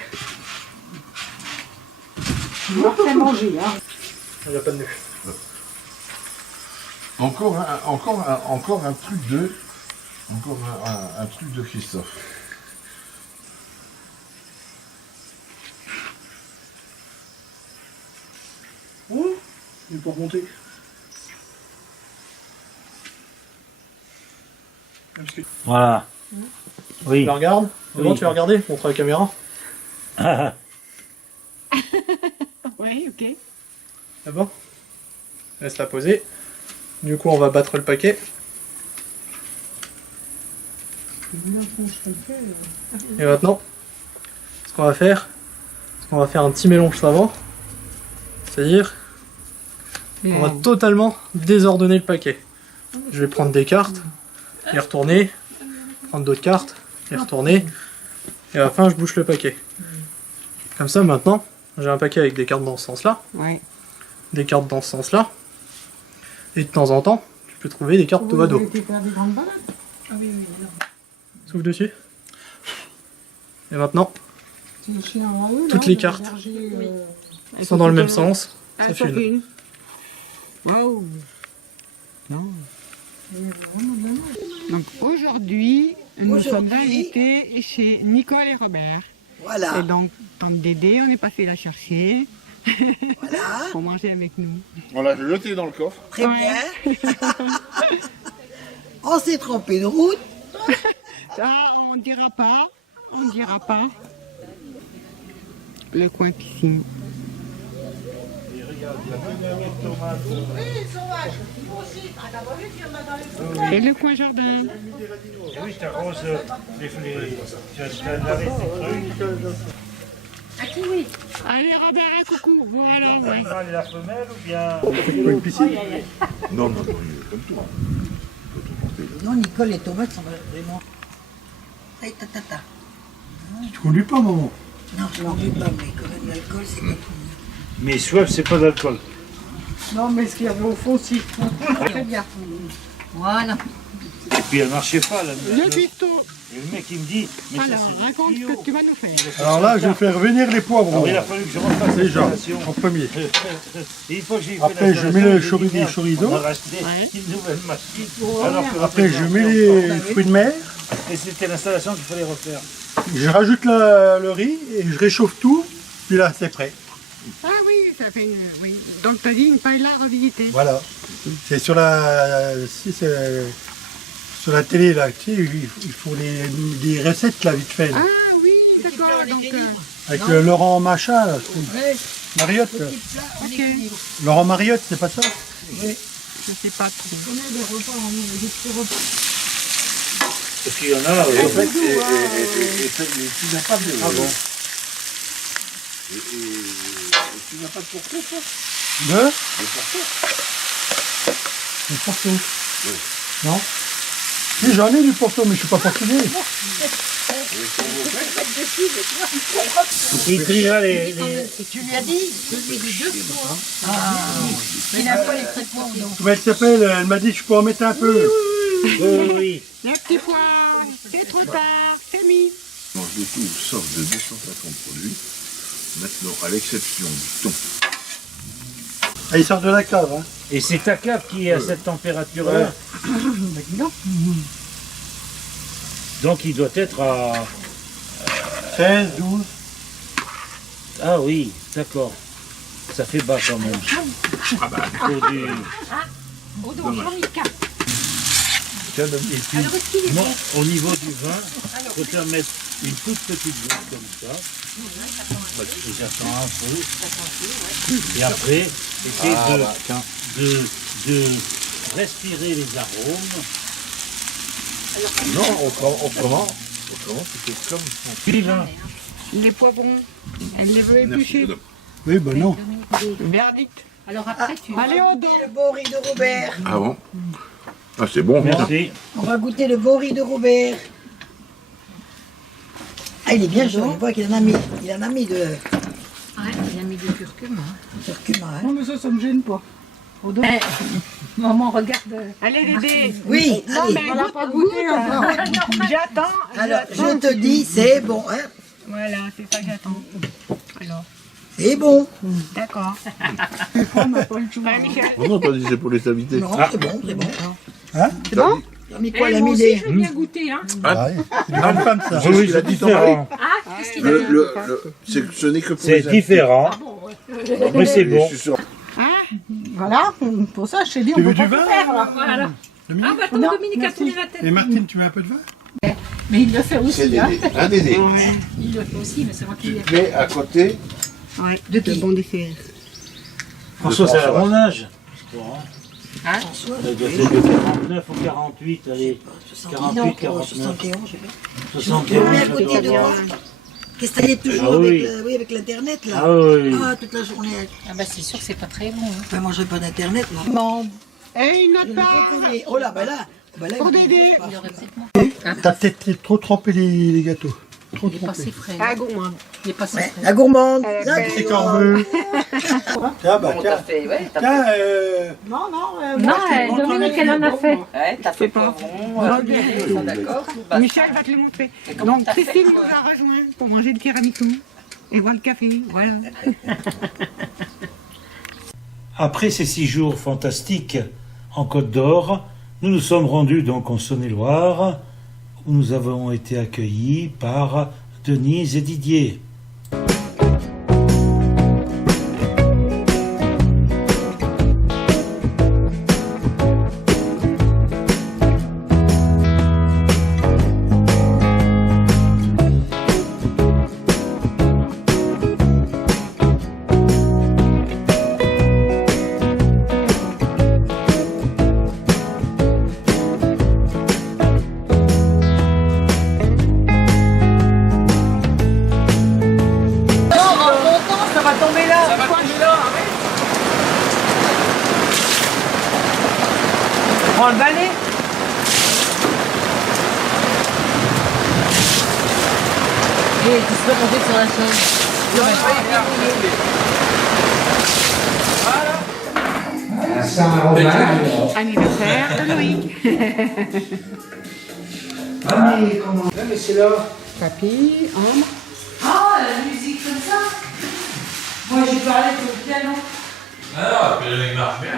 Il va faire manger, hein. Il n'y a pas de nœud. Encore un truc de... Encore un truc de Christophe. Oh, il est pour monter. Voilà. Oui. Tu la regardes? C'est bon, Oui. tu vas regarder? Montre à la caméra. Oui, ok. C'est bon? Laisse la poser. Du coup, on va battre le paquet. Et maintenant, ce qu'on va faire, c'est qu'on va faire un petit mélange savant. C'est-à-dire, on va totalement désordonner le paquet. Je vais prendre des cartes, les retourner, prendre d'autres cartes, les retourner, et à la fin, je bouche le paquet. Comme ça, maintenant, j'ai un paquet avec des cartes dans ce sens-là, Ouais. des cartes dans ce sens-là, et de temps en temps, tu peux trouver des cartes dos à dos. Vous voulez faire des grandes balades? Ah oui, oui, non. Souffle dessus. Et maintenant, C'est le chien en haut, là, toutes les le cartes berger, elles sont dans le même totalement- sens, Ah, ça ça fait fait une. une. Waouh. Non. Donc aujourd'hui, nous sommes invités chez Nicole et Robert. Voilà. Et donc, tante Dédé, on est passé la chercher. Voilà. Pour manger avec nous. On l'a jeté dans le coffre. Très bien. On s'est trompé de route. Ça, on ne dira pas. On ne dira pas. Le coin piscine. Et le coin jardin. Oui, tu arroses tu as lavé tes trucs. À qui oui? Allez, Robert, un coucou. Voilà. Le mâle et la femelle ou bien... Une piscine? Non, non, non, comme toi. Non, Nicole, les tomates sont vraiment... Aïe, ta. Tu conduis pas, maman? Non, je ne conduis pas, mais quand même, l'alcool, c'est pas tout. Mais soif, c'est pas d'alcool. Non, mais ce qu'il y avait au fond, si. Très bien. Voilà. Et puis elle marchait pas, la Le cuistot. Et le mec, il me dit... Mais ça, Alors, c'est raconte ce que tu vas nous faire. Alors là, je vais faire venir les poivrons. Alors, il a fallu que je refasse Déjà, l'installation. en premier. Et une fois que j'ai fait Après, je mets le chorizo. On a racheté une nouvelle machine. Alors que Après, je mets les fruits de mer. Et c'était l'installation qu'il fallait refaire. Je rajoute le riz et je réchauffe tout. Puis là, c'est prêt. Ah oui, ça fait une... Oui. Donc, tu as dit une paella à revisiter. Voilà. C'est sur la... Si c'est... Sur la télé, là, tu sais, il faut des recettes, là, vite fait. Là. Ah oui, d'accord. Donc, Avec Laurent Machin, là. Mariotte. là. ok. Laurent Mariotte, c'est pas ça? Oui. Je sais pas trop. On a des repas, des petits repas. Et puis il y en a... Et en fait, tu n'as pas de... Ah bon. Et Tu n'as pas de porto, toi? Deux? Des portos? Des portos? Oui. Non? Oui, j'en ai du porto, mais je suis pas portugais. Il triera les... Tu lui as dit? Je lui ai dit 2 fois. Ah, il n'a pas les traitements, non. Comment elle s'appelle? Elle m'a dit que je peux en mettre un peu. Oui. Les petits foires, c'est trop tard, c'est mis. On mange de tout, sauf de 250 produits. Maintenant, à l'exception du thon. Ah, il sort de la cave, hein. Et c'est ta cave qui est à cette température-là. Non. Donc il doit être à... 16, 12. Ah oui, d'accord. Ça fait bas quand même. Ah bah, Faut du... Et puis, non, au niveau du vin, il faut faire mettre une toute petite goutte comme ça. Et j'attends un peu. Et après, essayer de respirer les arômes. non, autrement, c'était comme Puis vin. Les poivrons, elle les veut éplucher. Oui, ben non. Verdict. Alors après, tu... Allez, on Le beau riz de Robert. Ah bon? Ah, c'est bon. Merci. On va goûter le beau riz de Robert. Ah, il est bien chaud. Je vois qu'il en a mis. Il en a mis de Ouais, il a mis du curcuma. curcuma. Hein. Non, mais ça me gêne pas. Maman, regarde. Allez, Dédé. Oui, Non, allez. mais on l'a pas goûté encore. J'attends. Alors, je te dis, c'est bon. Hein. Voilà, c'est ça que j'attends. Alors, C'est bon. d'accord. On n'a pas le choix. Michel. On n'a pas dit c'est pour les invités. Non, c'est bon, c'est bon. Hein? C'est bon? Il a mis quoi, Eh, il a moi mis aussi, des... je veux bien goûter, hein. Ah, C'est une grande femme, ça. Oui, c'est différent. Ah, qu'est-ce qu'il a dit? ce n'est que pour C'est les invités. différent. Mais c'est bon. Je suis sûr. Voilà, pour ça, je t'ai dit, on Tu peut veux pas du tout vin? faire, là. Voilà. Dominique? Ah, bah, attends, Dominique a tourné la tête. Et Martine, tu veux un peu de vin? Mais il le fait C'est aussi, hein. Dédé. Un Dédé. Il le fait aussi, mais c'est moi qui Tu l'ai te mets à côté. Ouais, de bon dessert. François, c'est à mon âge. Hein? Ça doit être de 49 ou 48, allez. 48, 49. 71, je sais pas. 71, Mais à ça doit côté de quoi? avoir. Qu'est-ce que ça y est toujours Ah oui. avec, oui, avec l'internet là? Ah oui. Ah, toute la journée. Ah, bah, c'est sûr que c'est pas très bon. Hein. Enfin, moi je n'ai pas d'internet, non? Bon. Et une Je autre ne part. peux pas. Oh là, bah là. Bah là, Pour il Dédé. pas. Il aurait peut-être T'as peut-être trop trempé les gâteaux. Trop Il est pas trempé. assez frais. Ah, gourmand. Il est pas assez Ouais, frais. la gourmande. Elle La fait- C'est gourmande. corveux. Tiens, bah tiens. Tiens, Non, non. Non, Dominique, elle en a fait. Ouais, t'as fait pas bon, d'accord. Michel va te le montrer. Donc, Christine nous a rejoint pour manger le tiramisu et boire le café. Voilà. Après ces 6 jours fantastiques en Côte d'Or, nous nous sommes rendus donc en Saône-et-Loire, où nous avons été accueillis par Denise et Didier. Ça va tomber là. Ça va tomber là. Prends le balai. Et tu peux monter sur la chaise. Anniversaire de Loïc. mais c'est là. Papy, Ambre. Ah, la musique comme ça. Moi, j'ai parlé de son piano. Ah, il marche bien.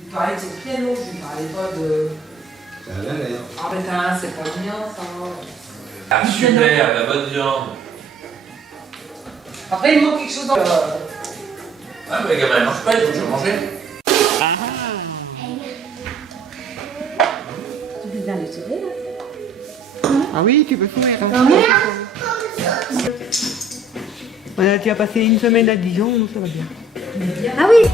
Il parlait de son piano, je ne parlais pas de... Ah, mais c'est pas bien, ça. Ah, super, la bonne viande. Après, il manque quelque chose dans le... Ah, mais les gamins, ils mangent pas, il faut toujours manger. Tu peux bien le tirer, là. Ah oui, tu peux courir. Hein. Voilà, tu as passé une semaine à Dijon, donc ça va bien. Ah oui.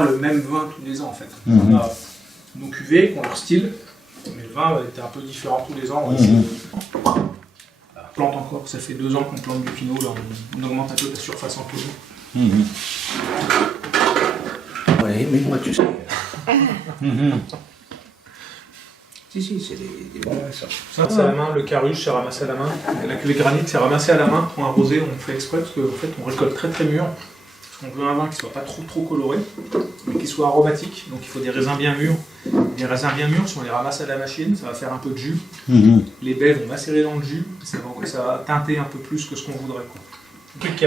faire le même vin tous les ans en fait. Mhm. On a nos cuvées qui ont leur style, mais le vin était un peu différent tous les ans. On plante encore, ça fait 2 ans qu'on plante du pinot, là on augmente un peu la surface en clos. Ouais, mais moi tu sais. Si, c'est des bons vins, ça. Ça c'est à la main, le caruge c'est ramassé à la main, la cuvée granite c'est ramassé à la main pour arroser, on fait exprès parce qu'en fait on récolte très mûr. Parce qu'on veut un vin qui soit pas trop coloré, mais qui soit aromatique, donc il faut des raisins bien mûrs. Les raisins bien mûrs, si on les ramasse à la machine, ça va faire un peu de jus. Les baies vont macérer dans le jus, ça va teinter un peu plus que ce qu'on voudrait. Quoi.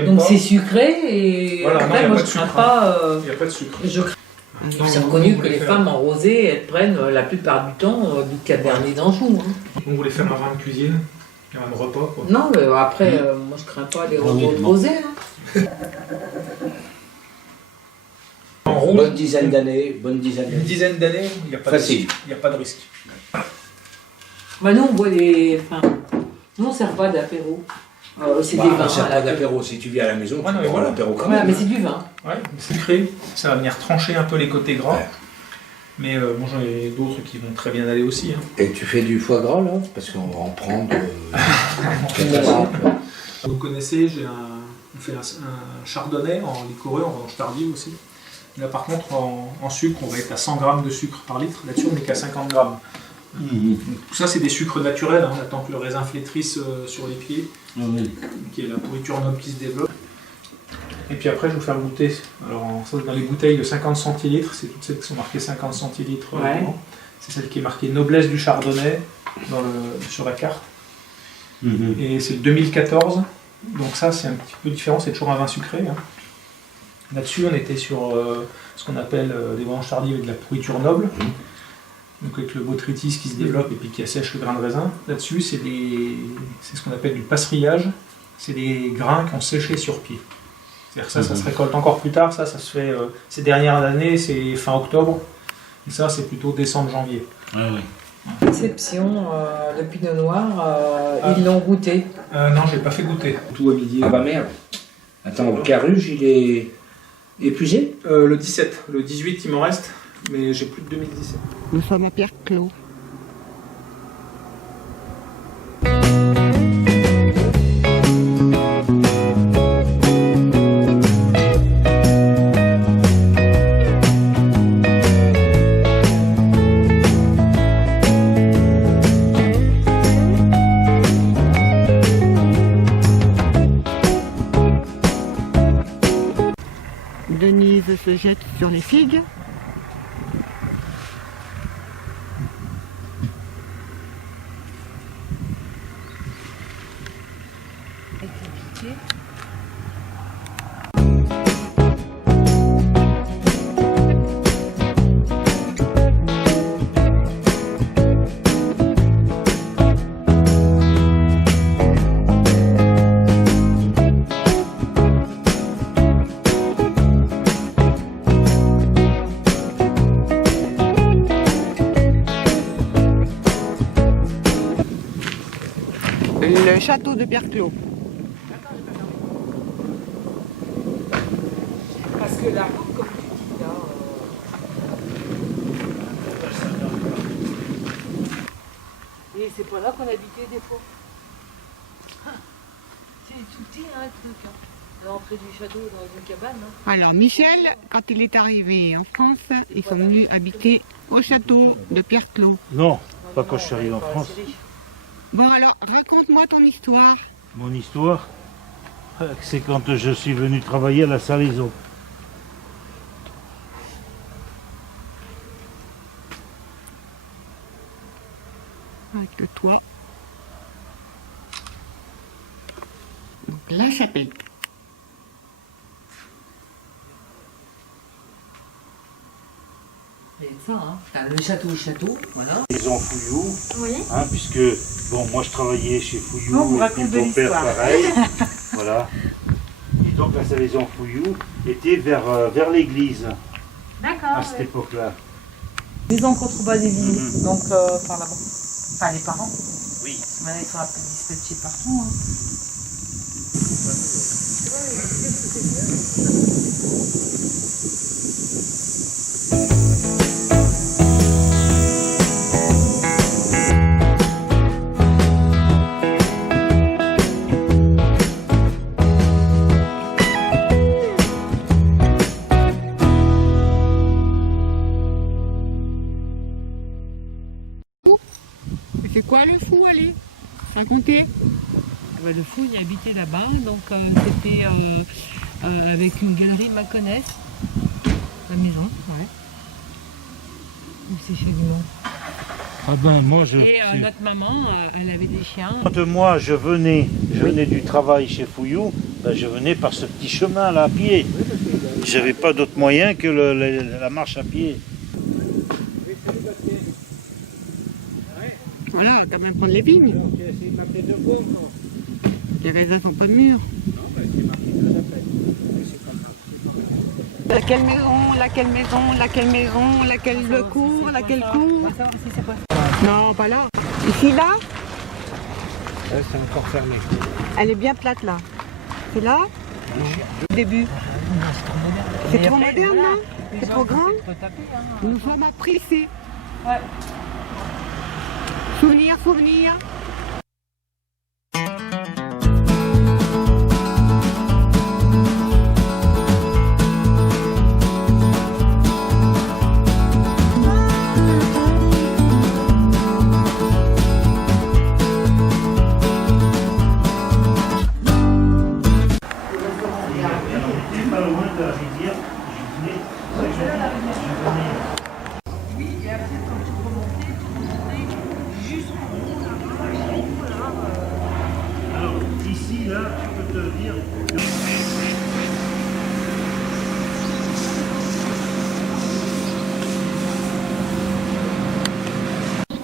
Donc c'est sucré et voilà, après, moi je crains pas. Il n'y a pas de sucre. C'est reconnu que les femmes en rosé, elles prennent la plupart du temps du cabernet d'Anjou. On voulait faire un vin de cuisine, un vin de repas. Quoi. Non, mais après, moi je crains pas les rosés. En rond, bonne dizaine d'années. Une dizaine d'années, il n'y a pas de risque. Il n'y a pas de risque. Bah nous on boit des. Enfin, nous on sert pas d'apéro. C'est des vins. On sert pas d'apéro. Si tu viens à la maison, tu prends l'apéro quand même. Voilà, mais c'est du vin. Ouais, c'est sucré, ça va venir trancher un peu les côtés gras. Ouais. Mais bon, j'en ai d'autres qui vont très bien aller aussi. Hein. Et tu fais du foie gras là? Parce qu'on va en prendre. Vous connaissez, on fait un chardonnay en liquoreux, en vendange tardive aussi. Là par contre, en sucre, on va être à 100 grammes de sucre par litre. Là-dessus, on n'est qu'à 50 grammes. Donc, tout ça, c'est des sucres naturels. Hein. On attend que le raisin flétrisse sur les pieds, qui est la pourriture noble qui se développe. Et puis après, je vais vous faire goûter. Alors, dans les bouteilles de 50 centilitres, c'est toutes celles qui sont marquées 50 centilitres. C'est celle qui est marquée Noblesse du Chardonnay sur la carte. Et c'est le 2014. Donc ça, c'est un petit peu différent. C'est toujours un vin sucré. Hein. Là-dessus, on était sur ce qu'on appelle des vendanges tardives avec de la pourriture noble. Donc avec le botrytis qui se développe et puis qui assèche le grain de raisin. Là-dessus, c'est ce qu'on appelle du passerillage. C'est des grains qui ont séché sur pied. C'est-à-dire que ça se récolte encore plus tard. Ça se fait ces dernières années, c'est fin octobre. Et ça, c'est plutôt décembre-janvier. Exception, le pinot noir, ils l'ont goûté. Non, je l'ai pas fait goûter. Tout à midi. Ah bah merde. Attends, le caruge, il est épuisé? Le 17. Le 18, il m'en reste. Mais j'ai plus de 2017. Nous sommes à Pierre-Clos. Denise se jette sur les figues. Le château de Pierre-Clos. Parce que la route, comme tu dis là. Et c'est pas là qu'on habitait des fois. C'est tout petit, hein, le truc. Hein. L'entrée du château dans une cabane. Hein. Alors Michel, quand il est arrivé en France, ils sont venus habiter au château de Pierre-Clos. Non, pas quand je suis arrivé en France. Bon alors, raconte-moi ton histoire. Mon histoire, c'est quand je suis venu travailler à la salaison. Avec le toit. Donc la chapelle. Ça, hein. Le château, voilà. Ils ont Fouillou, oui. Hein, puisque bon, moi je travaillais chez Fouillou, bon, et puis mon père pareil, voilà. Et donc la salaison Fouillou était vers l'église, à cette époque-là. Maison en contrebas des vignes, donc par là-bas. Enfin les parents. Oui. Maintenant ils sont un peu dispatchés partout. Hein. raconter? Le fou, il habitait là-bas, donc c'était avec une galerie Maconnais, la maison, ouais. C'est chez Dumont. Ah ben moi je... Et notre maman, elle avait des chiens. Quand moi je venais du travail chez Fouillou, ben, je venais par ce petit chemin là à pied. J'avais pas d'autre moyen que la marche à pied. Voilà, quand même prendre les vignes. Les raisins sont pas mûrs. Laquelle maison, laquelle maison, laquelle maison, laquelle le court, laquelle court. Non, pas là. Ici, là? C'est encore fermé. Elle est bien plate, là. C'est là? Au début. C'est trop moderne, là? C'est trop grand? Nous sommes appris ici. Ouais. Souvenir, souvenir.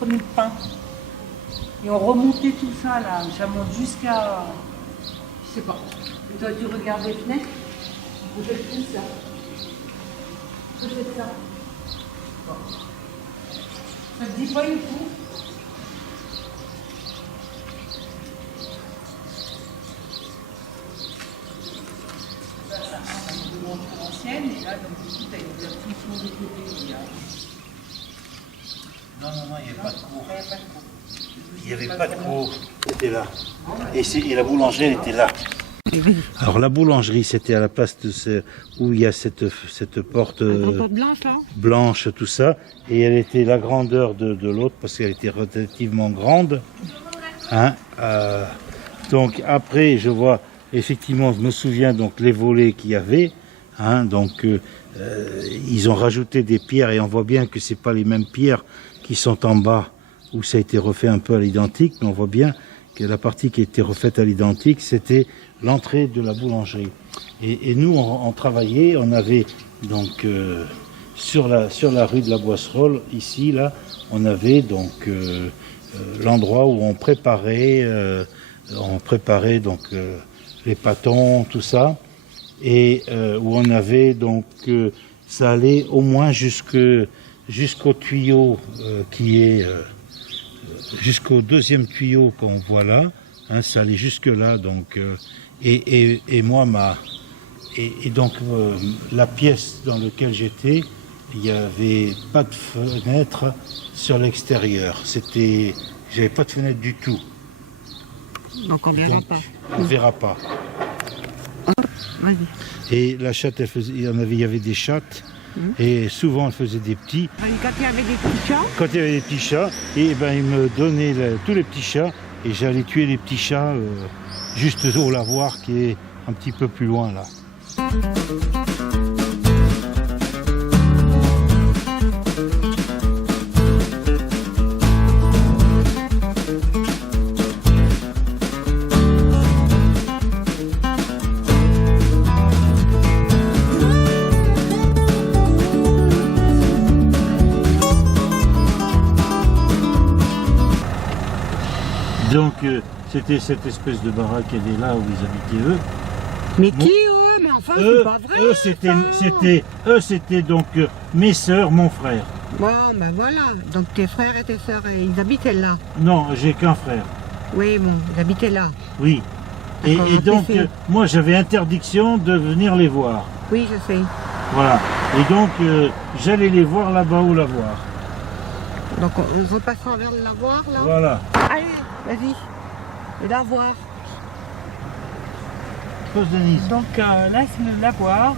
De pain. Et on remontait tout ça là, ça monte jusqu'à... Je sais pas. Et toi tu regardes les fenêtres, peut-être tout ça. Peut-être ça. Bon. Ça te dit pas une coup? Ça ressemble à une montre ancienne, et là donc du coup t'as une version de côté. Non, il n'y avait pas de cours. Il n'y avait pas de cours. C'était là. Et la boulangerie, elle était là. Alors la boulangerie, c'était à la place de où il y a cette porte blanche, là. Blanche, tout ça. Et elle était la grandeur de l'autre, parce qu'elle était relativement grande. Hein, donc après, je vois, effectivement, je me souviens donc les volets qu'il y avait. Hein, donc ils ont rajouté des pierres et on voit bien que c'est pas les mêmes pierres qui sont en bas où ça a été refait un peu à l'identique, mais on voit bien que la partie qui a été refaite à l'identique, c'était l'entrée de la boulangerie. Et nous, on travaillait, on avait donc sur la rue de la Boisserolle, ici, là, on avait donc l'endroit où on préparait donc les pâtons, tout ça, et où on avait donc ça allait au moins jusqu'au tuyau qui est jusqu'au deuxième tuyau qu'on voit là, hein, ça allait jusque là, donc et moi donc la pièce dans laquelle j'étais, il n'y avait pas de fenêtre sur l'extérieur, j'avais pas de fenêtre du tout. Donc on verra pas. On verra pas. Vas-y. Et la chatte, il y avait des chattes. Et souvent, elle faisait des petits. Quand il y avait des petits chats? Quand il y avait des petits chats, et ben, ils me donnaient tous les petits chats, et j'allais tuer les petits chats juste au lavoir qui est un petit peu plus loin là. Donc c'était cette espèce de baraque, elle est là où ils habitaient eux. Mais qui eux? Mais enfin c'est pas vrai. Eux c'était donc mes sœurs, mon frère. Bon ben voilà, donc tes frères et tes sœurs, ils habitaient là? Non, j'ai qu'un frère. Oui bon, ils habitaient là. Oui. Et donc moi j'avais interdiction de venir les voir. Oui je sais. Voilà. Et donc j'allais les voir là-bas au lavoir. Donc on repassera vers le lavoir là? Voilà. Allez, vas-y. Le lavoir. Pose Denise. Donc là c'est le lavoir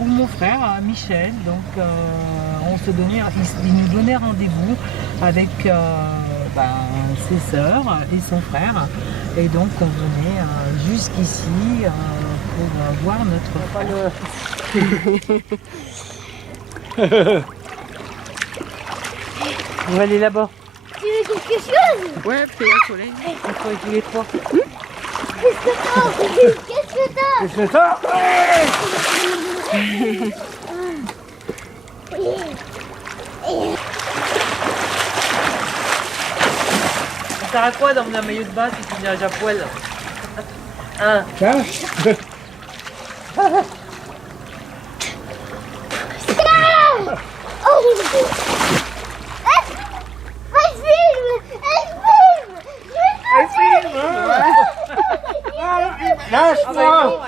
où mon frère Michel, donc on se donnait, il nous donnait rendez-vous avec ses sœurs et son frère. Et donc on venait jusqu'ici pour voir notre On va aller là-bas. Tu veux quelque chose? Ouais, puis le soleil. On faut tous les trois. Qu'est-ce que t'as? Qu'est-ce que t'as? Qu'est-ce que t'as? Ça sert à quoi d'emmener un maillot de bain si tu nage à poil? Hein? Tiens. Lâche-moi!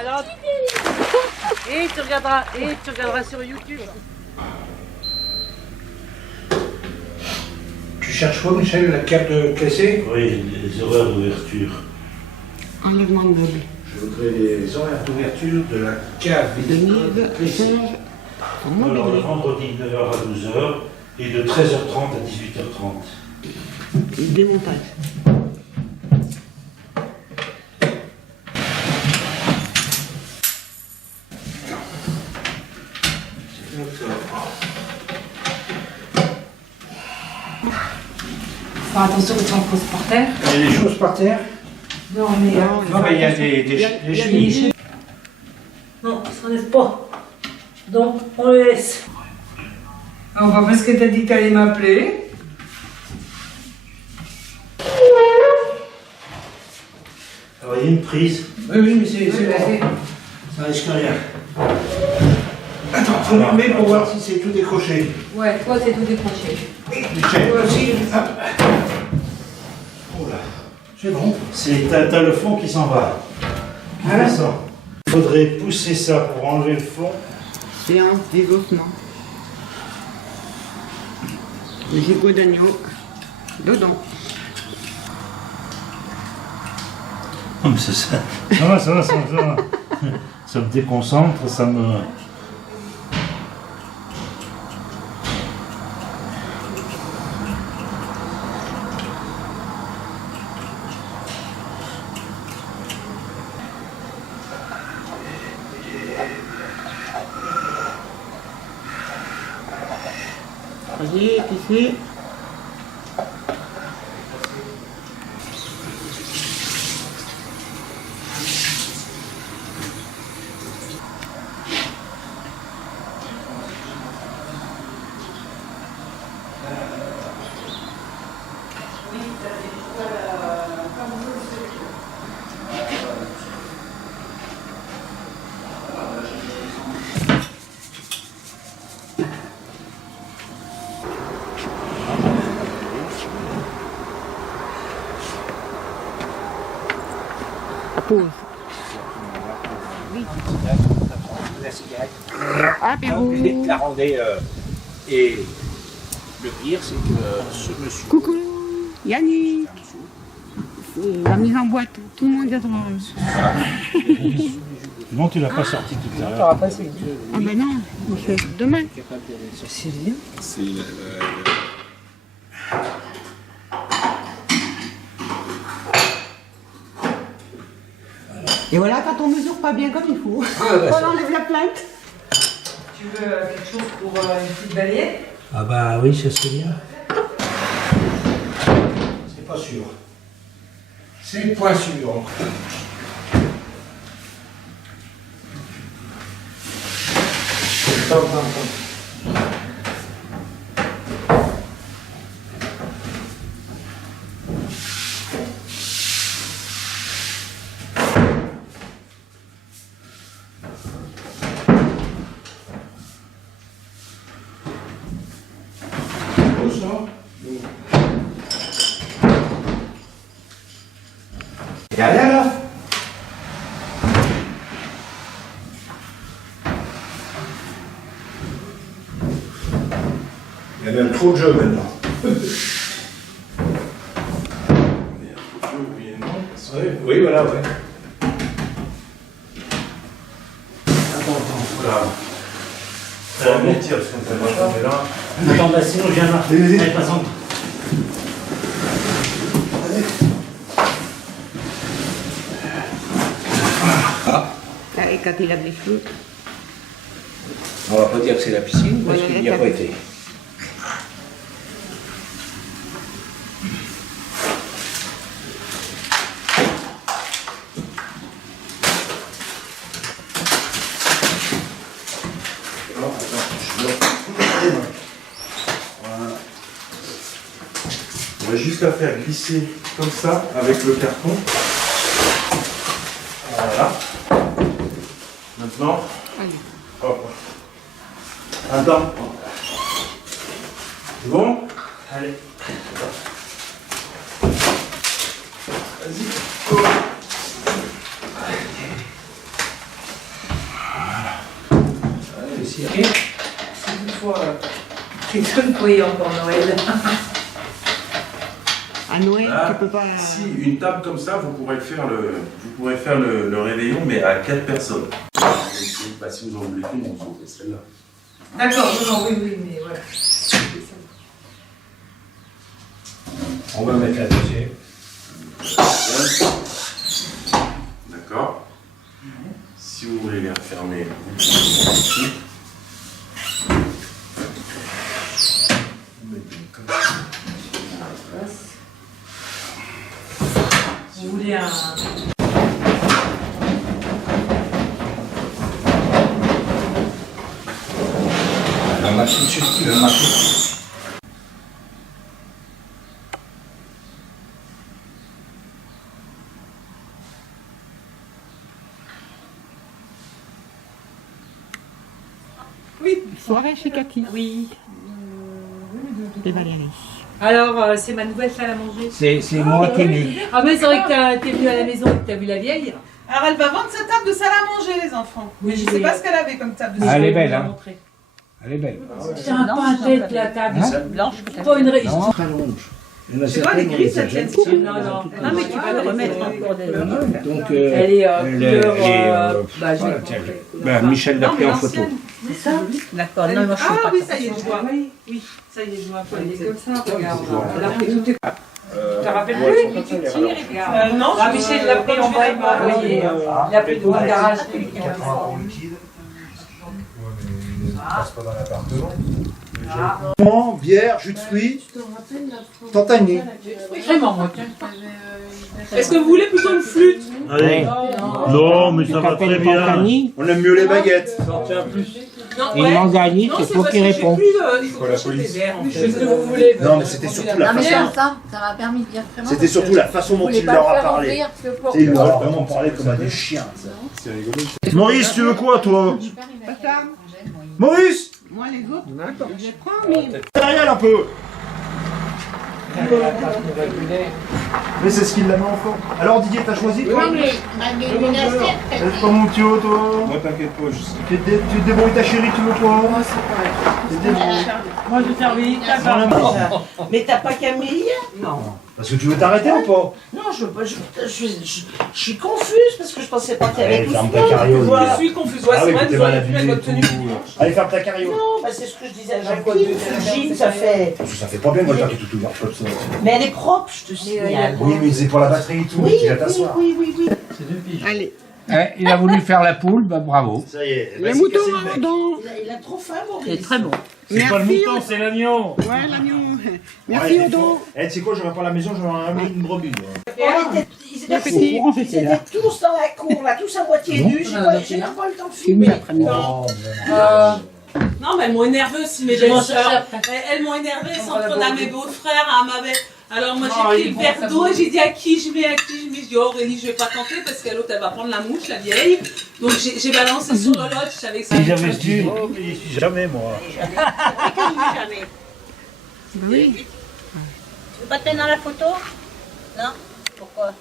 Et tu regarderas sur YouTube. Tu cherches quoi, Michel, la carte de classée? Oui, les horaires d'ouverture. Enlèvement de meubles. Je voudrais les horaires d'ouverture de la cave Denise, Serge, Alors le vendredi 9h à 12h et de 13h30 à 18h30. Démontage. Faire attention que tu en poses par terre. Il y a des choses par terre? Non, mais... Non, mais il y a des chemises. Non, ça ne laisse pas. Donc, on les laisse. On va parce que t'as dit que t'allais m'appeler. Alors il y a une prise. Oui, mais c'est bon. Ça risque rien. Attends, faut l'enlever pour voir si c'est tout décroché. Ouais, toi, c'est tout décroché. Michel, toi aussi. Hop. Oh là, c'est bon. T'as le fond qui s'en va. Hein? Il faudrait pousser ça pour enlever le fond. Séance dégossement. Les gigots d'agneau. Dedans. Non mais c'est ça. Ça va. Ça me déconcentre, ça me... Vas-y, ici. Pause. Oui. Apéro. La rondée et le pire, c'est que ce monsieur. Coucou, Yannick. La mise en boîte, tout le monde est droit. Non, tu l'as pas sorti tout à l'heure. Ah ben non, monsieur, demain. C'est bien. C'est Et voilà, quand on mesure pas bien comme il faut, Ah, bah, on enlève la plainte. Tu veux quelque chose pour une petite balayette? Ah bah oui, ça serait bien. C'est pas sûr. C'est pas sûr. Attends. Y'a rien là? Il y a même trop de jeux maintenant. Oui, voilà, ouais. Attends, voilà. Ça va mentir, parce qu'on peut pas tomber là. Attends, bah sinon je viens là. Allez, passons. et quand il lave les cheveux. On va pas dire que c'est la piscine parce qu'il n'y a pas été. On va juste la faire glisser comme ça avec le carton. Voilà. Maintenant, hop. Attends. C'est bon? Allez. Vas-y. Go. Allez, c'est rien. C'est une fois. Oui, encore Noël. À Noël, Ah, tu peux pas. Si, une table comme ça, vous pourrez faire le réveillon, mais à 4 personnes. Bah, si vous en voulez une, on s'en fait celle-là. D'accord, non, oui, mais voilà. On va mettre la deuxième. D'accord. Si vous voulez les refermer, vous pouvez ici. Vous voulez un... La machine suffit, la machine. Oui. Soirée chez Cathy. Oui. Et Valérie. Alors, c'est ma nouvelle salle à manger. C'est moi qui nu. Ah, mais c'est vrai que t'es venu à la maison et que t'as vu la vieille. Alors elle va vendre sa table de salle à manger, les enfants. Oui, Je sais pas ce qu'elle avait comme table de Ah, salle. elle est belle, hein. Elle est belle. C'est un pintette, la table. Hein? Blanche, pas une raison. Non, très longe. Il y en a Tu vois, les certaines, on grises, les elles tiennent achète. Non, non. Non, mais tu vas le remettre encore des. Donc, Elle est couleur. voilà, tiens, ben, Michel l'a pris en photo. C'est ça? D'accord, non, moi je suis Ah pas. oui, ça y est, je vois. Oui, ça y est, je vois. Elle est comme ça, regarde. Elle a pris tout. Tu te rappelles plus? Non, Ah, Michel l'a pris en bas, il m'a envoyé. Il a pris dans le garage. Bière, jus de fruits, tantané. Vraiment, moi, tiens. Est-ce que vous voulez plutôt une flûte? Allez. Non, mais ça va très bien. On aime mieux les baguettes. Et Mangani, c'est toi qui réponds. Il faut la police. Qu'est-ce que vous voulez? Non, mais c'était surtout la façon. Ça m'a permis de dire vraiment. C'était surtout la façon dont il leur a parlé. Il leur a vraiment parlé comme à des chiens. C'est rigolo. Maurice, tu veux quoi, toi? Maurice! Moi, les autres, je les prends, mais. Derrière un peu! Mais c'est ce qu'il l'a mis en forme. Alors Didier, t'as choisi toi? Oui, mais une assiette. Est-ce pas mon petit haut, toi? Moi, t'inquiète pas, je sais. Tu te débrouilles ta chérie, tu veux quoi? Moi, je vais faire oui. Mais t'as pas Camille? Non. Parce que tu veux t'arrêter ou pas? Non, je suis confuse parce que je pensais pas qu'elle Allez, avait tout ferme ce ta monde. carriole. Je suis confuse. Ouais, Ah c'est oui, vrai, t'es vous mal auriez pu mettre habillé votre tenue et tout. Allez, ferme ta carriole. Non, bah c'est ce que je disais à Jacqueline. Le jean, ça fait. Ça fait pas bien moi, le temps qui est tout ouvert comme ça. Mais elle est propre, je te signale. Oui, mais c'est pour la batterie et tout. Oui, Tu vas t'asseoir. oui. Allez. Il a voulu faire la poule, bah bravo. Ça y est. Les moutons à Rodon. Il a trop faim, Maurice. C'est très bon. C'est pas le Merci, mouton, c'est l'agneau. Ouais, l'agneau. Merci, Ouais, Odo. Eh, tu sais quoi, j'aurais pas à la maison, j'aurais ramené une brebis. Ils étaient tous dans la cour, là, tous à moitié nus. J'ai même pas le temps de filmer. Non, mais elles m'ont énervée aussi, mes belles-sœurs. Elles m'ont énervée sans prendre à mes beaux-frères, à ma belle. Alors moi j'ai pris le verre d'eau et j'ai dit à qui je mets. Je dis Aurélie, je vais pas tenter parce que l'autre elle va prendre la mouche, la vieille. Donc j'ai balancé sur le lot, je savais que ça Si j'avais su, j'y suis jamais moi. Jamais. Oui. Tu veux pas te mettre dans la photo? Non? Pourquoi?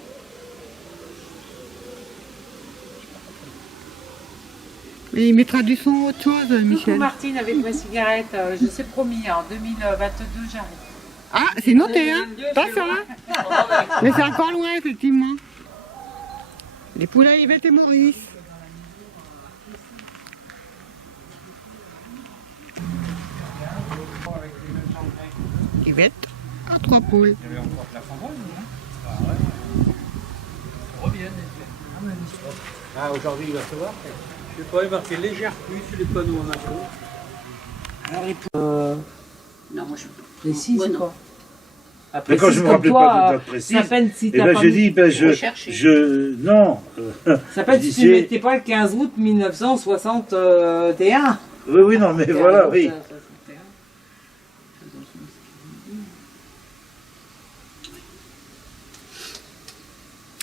Mais il mettra du son autre chose, Coucou Michel. Martine avec ma cigarette, je sais promis, en 2022 j'arrive. Ah, c'est noté, hein. Pas ça, hein. Mais c'est encore loin, effectivement. Les poulailles Yvette et Maurice. Yvette a 3 poules. Il y avait encore de la framboise, non? Ah, aujourd'hui, il va se voir. Je sais pas, il marqué légère pluie sur les panneaux en info. Alors, les Non, moi je précise, Ouais, non. quoi. Mais quand je ne me rappelais pas de date précise, si eh ben, je dis, ben, non. Ça peine je si tu disais- mettais pas le 15 août 1961. Oui, non, mais voilà, oui.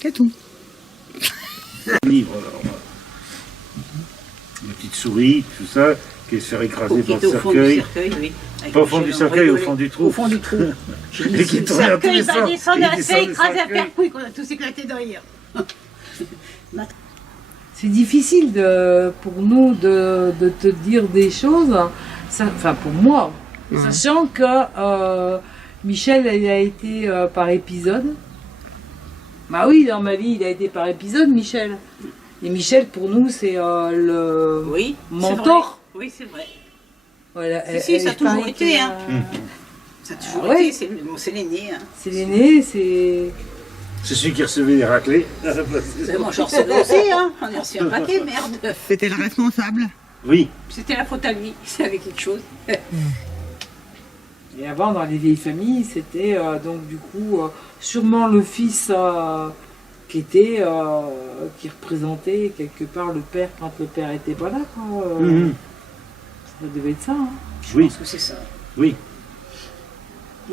C'est tout. Livre, alors. La petite souris, tout ça, qui se fait écraser Qui par était le au fond du cercueil. cercueil, oui. Avec Pas au fond du Michel, on cercueil, au rigolait. fond du trou. Au fond du trou. Et qui tournait à tous les cercueil sens. va descendre, Et il elle descend s'est le écrasée à cercueil. faire couille, qu'on a tous éclaté de rire. C'est difficile pour nous de te dire des choses, enfin pour moi, sachant que Michel il a été par épisode. Bah oui, dans ma vie il a été par épisode, Michel. Et Michel pour nous c'est le mentor. Oui, c'est vrai. Voilà, Si, ça a toujours paraît été. que- Hein. Ça a toujours Ah ouais. été, c'est l'aîné. Hein. C'est l'aîné, c'est... C'est celui qui recevait les raclés. Moi, j'en recevais aussi, hein. On a reçu un paquet, merde. C'était le responsable. Oui. C'était la faute à lui, il savait quelque chose. Et avant, dans les vieilles familles, c'était donc du coup sûrement le fils qui représentait quelque part le père quand le père était pas là. Quoi. Ça devait être ça. Hein. Je pense que c'est ça. Oui.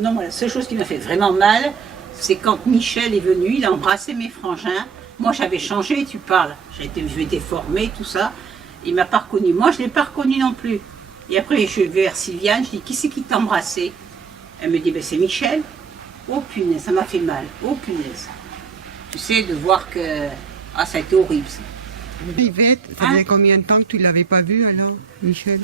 Non, moi, la seule chose qui m'a fait vraiment mal, c'est quand Michel est venu, il a embrassé mes frangins. Moi, j'avais changé, tu parles. Je m'étais formée, tout ça. Il m'a pas reconnu. Moi, je l'ai pas reconnu non plus. Et après, je suis vers Sylviane, je dis, qui c'est qui t'a embrassé? Elle me dit, ben, c'est Michel. Oh punaise, ça m'a fait mal. Oh punaise. Tu sais, de voir que... Ah, ça a été horrible, ça. Yvette, ça faisait combien de temps que tu ne l'avais pas vu alors, Michel?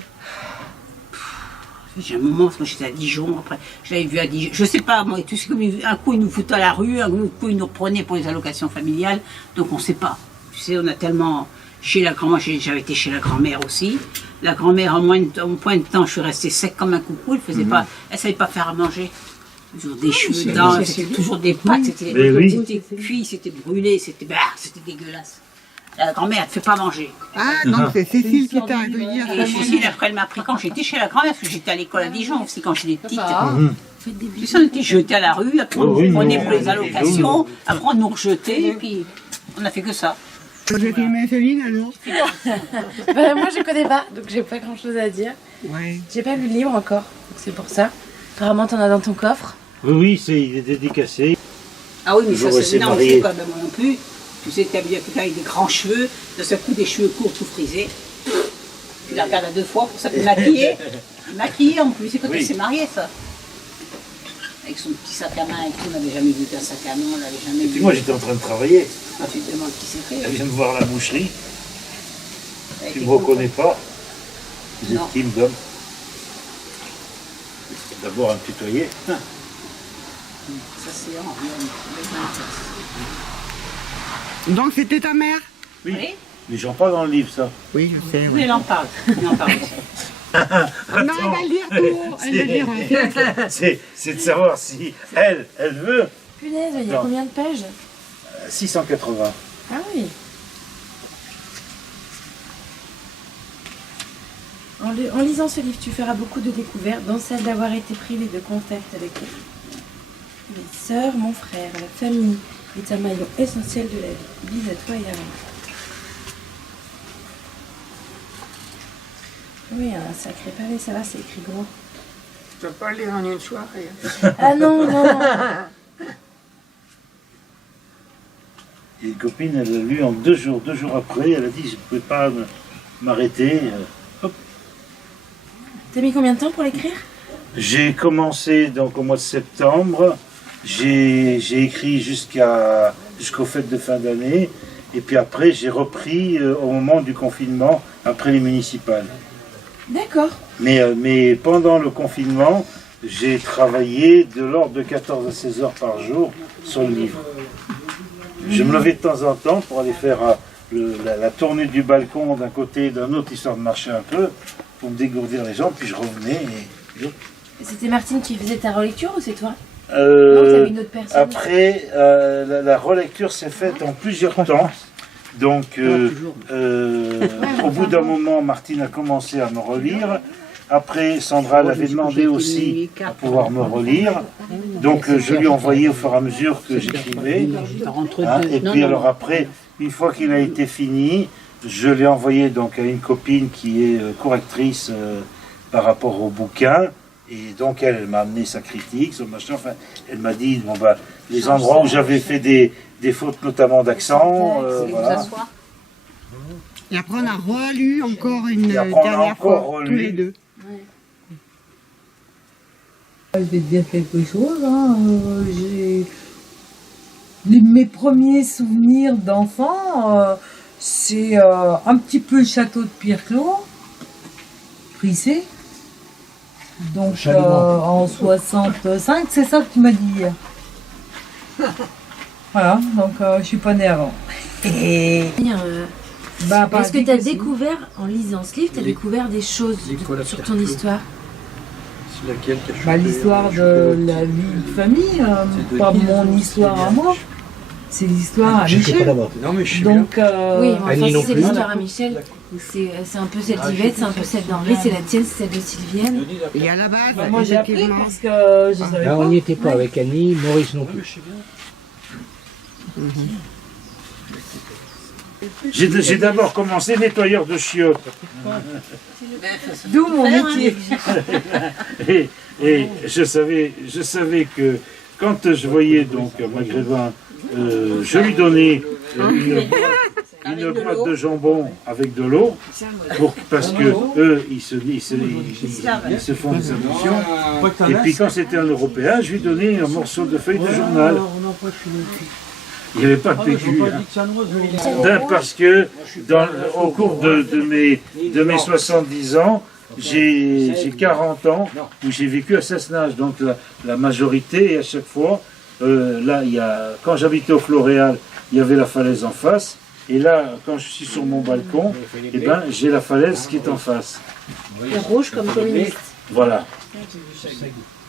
J'ai un moment, moi j'étais à Dijon, après je l'avais vu à Dijon, je sais pas, moi, tu sais, comme un coup ils nous foutent à la rue, un coup ils nous reprenaient pour les allocations familiales, donc on sait pas. Tu sais, on a tellement... Chez la grand-mère, j'avais été chez la grand-mère aussi. La grand-mère, en point de temps, je suis restée sec comme un coucou, elle savait pas faire à manger. Toujours des cheveux dedans, c'était toujours des pâtes, c'était cuit, c'était brûlé, c'était dégueulasse. La grand-mère, elle ne fait pas manger. Ah, donc c'est Cécile qui t'a accueilli. Et Cécile, après, elle m'a pris quand j'étais chez la grand-mère, parce que j'étais à l'école à Dijon aussi quand j'étais petite. Tu sais, on était jetés à la rue, après on nous prenait pour les allocations, après on nous rejetait, et puis on a fait que ça. Vous avez aimé Céline alors? Moi je connais pas, donc j'ai pas grand chose à dire. Ouais. J'ai pas lu le livre encore, donc c'est pour ça. Apparemment t'en as dans ton coffre. Oui, il est dédicacé. Ah oui, mais ça J'aurais c'est été non, marié. c'est pas moi non plus. Tu sais, t'as bien quelqu'un avec des grands cheveux, de ce coup des cheveux courts tout frisés. Tu la regardes à deux fois pour ça, puis maquillée. Maquillée en plus, c'est quand Oui. elle s'est mariée ça. Avec son petit sac à main et tout, on n'avait jamais vu qu'un sac à main, on l'avait jamais Et vu. puis moi j'étais en train de travailler. Ah, tu te demandes qui c'était. Elle vient de voir la boucherie. Elle Tu était ne me reconnais pas. Vous êtes Non. qui, madame? D'abord un tutoyer. Ça c'est Henri. Donc c'était ta mère? Oui. Mais j'en parle dans le livre, ça. Oui, je sais. Oui, elle en parle. Elle en parle aussi. Non, elle va le dire tout. Elle va le dire. C'est de savoir si elle veut. Punaise, il y a Non. combien de pages? 680. Ah oui. En lisant ce livre, tu feras beaucoup de découvertes, dont celle d'avoir été privé de contact avec mes sœurs, mon frère. La famille est un maillon essentiel de la vie. Bise à toi et à moi. Oui, un sacré pavé, ça va, c'est écrit gros. Tu vas pas le lire en une soirée. Ah non, non, non. Et une copine, elle l'a lu en 2 jours. 2 jours après, elle a dit je ne pouvais pas m'arrêter. Hop. T'as mis combien de temps pour l'écrire? J'ai commencé donc au mois de septembre. J'ai écrit jusqu'aux fêtes de fin d'année. Et puis après, j'ai repris au moment du confinement, après les municipales. D'accord. Mais pendant le confinement, j'ai travaillé de l'ordre de 14 à 16 heures par jour sur le livre. Je me levais de temps en temps pour aller faire la tournée du balcon d'un côté et d'un autre, histoire de marcher un peu, pour me dégourdir les jambes, puis je revenais. Et c'était Martine qui faisait ta relecture ou c'est toi? avez une autre personne. Après, la relecture s'est faite en plusieurs temps. Donc, au bout d'un moment, Martine a commencé à me relire. Après, Sandra l'avait demandé aussi à pouvoir me relire. Donc, je lui ai envoyé au fur et à mesure que j'écrivais. Hein, et puis, alors après, une fois qu'il a été fini, je l'ai envoyé donc à une copine qui est correctrice par rapport au bouquin. Et donc, elle m'a amené sa critique, son machin. Enfin, elle m'a dit bon, bah, les endroits où j'avais fait des fautes, notamment d'accent. Voilà. Et après, on a relu encore une dernière fois, tous les deux. Je vais te dire quelque chose. Hein. Mes premiers souvenirs d'enfant, c'est un petit peu le château de Pierreclos, Prissé. Donc en 65, c'est ça que tu m'as dit hier. Voilà, donc je suis pas née avant. Est-ce que tu as découvert, en lisant ce livre, tu as découvert des choses sur ton histoire? L'histoire de la vie de famille, pas mon histoire à moi. C'est l'histoire à Michel. Donc, oui, enfin, c'est l'histoire à Michel. C'est un peu celle d'Yvette, c'est un peu celle d'Henri, c'est la tienne, c'est celle de Sylvienne. Et à la base, moi j'ai appris parce que je savais Là, pas. on n'y était pas avec Annie, Maurice non plus. J'ai d'abord commencé nettoyeur de chiottes. D'où mon métier. et je savais que quand je voyais donc Maghrébin, je lui donnais une boîte de jambon avec de l'eau, parce que eux, ils se font des ablutions. Et puis quand c'était un Européen, je lui donnais un morceau de feuille de journal. Il n'y avait pas de PQ. Parce que au cours de mes 70 ans, j'ai 40 ans où j'ai vécu à Cessenage. Donc la majorité, et à chaque fois, là, quand j'habitais au Floréal, il y avait la falaise en face. Et là, quand je suis sur mon balcon, eh ben, j'ai la falaise qui est en face. Et rouge comme communiste. Voilà.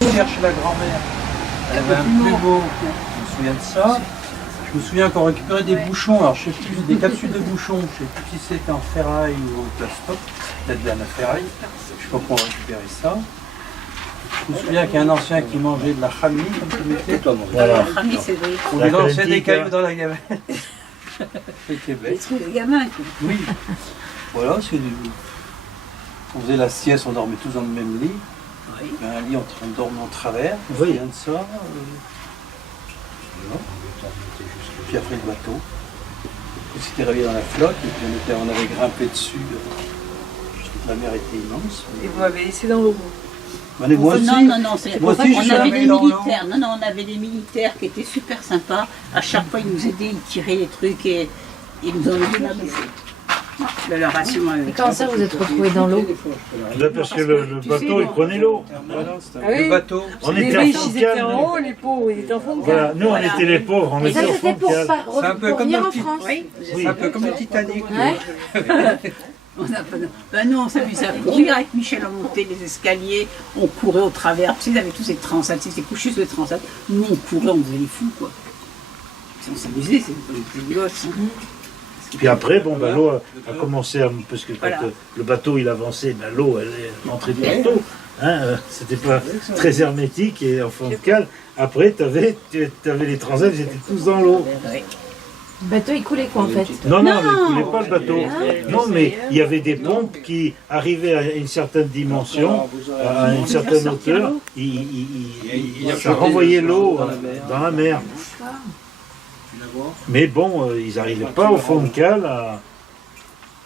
Hier chez la grand-mère, elle avait un plumeau, je me souviens de ça. Je me souviens qu'on récupérait des bouchons, alors je sais plus, des capsules de bouchons, je sais plus si c'était en ferraille ou en plastoc, peut-être de la ferraille, je sais pas comment récupérer ça. Je me souviens qu'il y a un ancien qui mangeait de la chamie, comme tu mettais. Voilà. On lui lançait des cailloux dans la gamelle. C'était bête. Les gamins, quoi. Oui. Voilà, on faisait la sieste, on dormait tous dans le même lit. Il y avait un lit, on dormait en travers, on se souvient de ça. Voilà. Puis après le bateau, on s'était réveillé dans la flotte, et puis on avait grimpé dessus. La mer était immense. Et vous m'avez laissé dans l'eau. Moi aussi. Non, Moi aussi, on je suis avait arrivé des dans l'eau. militaires. Non, on avait des militaires qui étaient super sympas. À chaque fois, ils nous aidaient, ils tiraient les trucs et ils nous donnaient de la bouffer. De la ration. Et comment ça, vous êtes retrouvés dans l'eau? Parce que le bateau, il prenait l'eau. Le bateau. On les était en riches, fond ils de étaient cale. en haut, les pauvres, ils étaient en fond de Voilà, cale. nous on était les pauvres, on Et était ça, au fond c'était de pour cale. C'est un peu pour comme venir le en petit- France. Oui, C'est un peu comme le Titanic. Ouais. Nous, on s'amusait à courir avec Michel, on montait les escaliers, on courait au travers. Tu sais, ils avaient tous ces transats, c'était couché sur les transats. Nous, on courait, on faisait les fous, quoi. On s'amusait, c'est les petits gosses. Hein. Puis après, bon, bah, l'eau a commencé à. Parce que quand Voilà. le bateau il avançait, bah, l'eau elle est rentrée partout. Hein, c'était pas très hermétique et en fond de cale. Après, tu avais les transats, ils étaient tous dans l'eau. Le bateau, il coulait quoi en fait? Non, il ne coulait pas le bateau. Non, mais il y avait des pompes qui arrivaient à une certaine dimension, à une certaine hauteur. Ça renvoyait l'eau dans la mer. Mais bon, ils n'arrivaient pas au fond de cale à.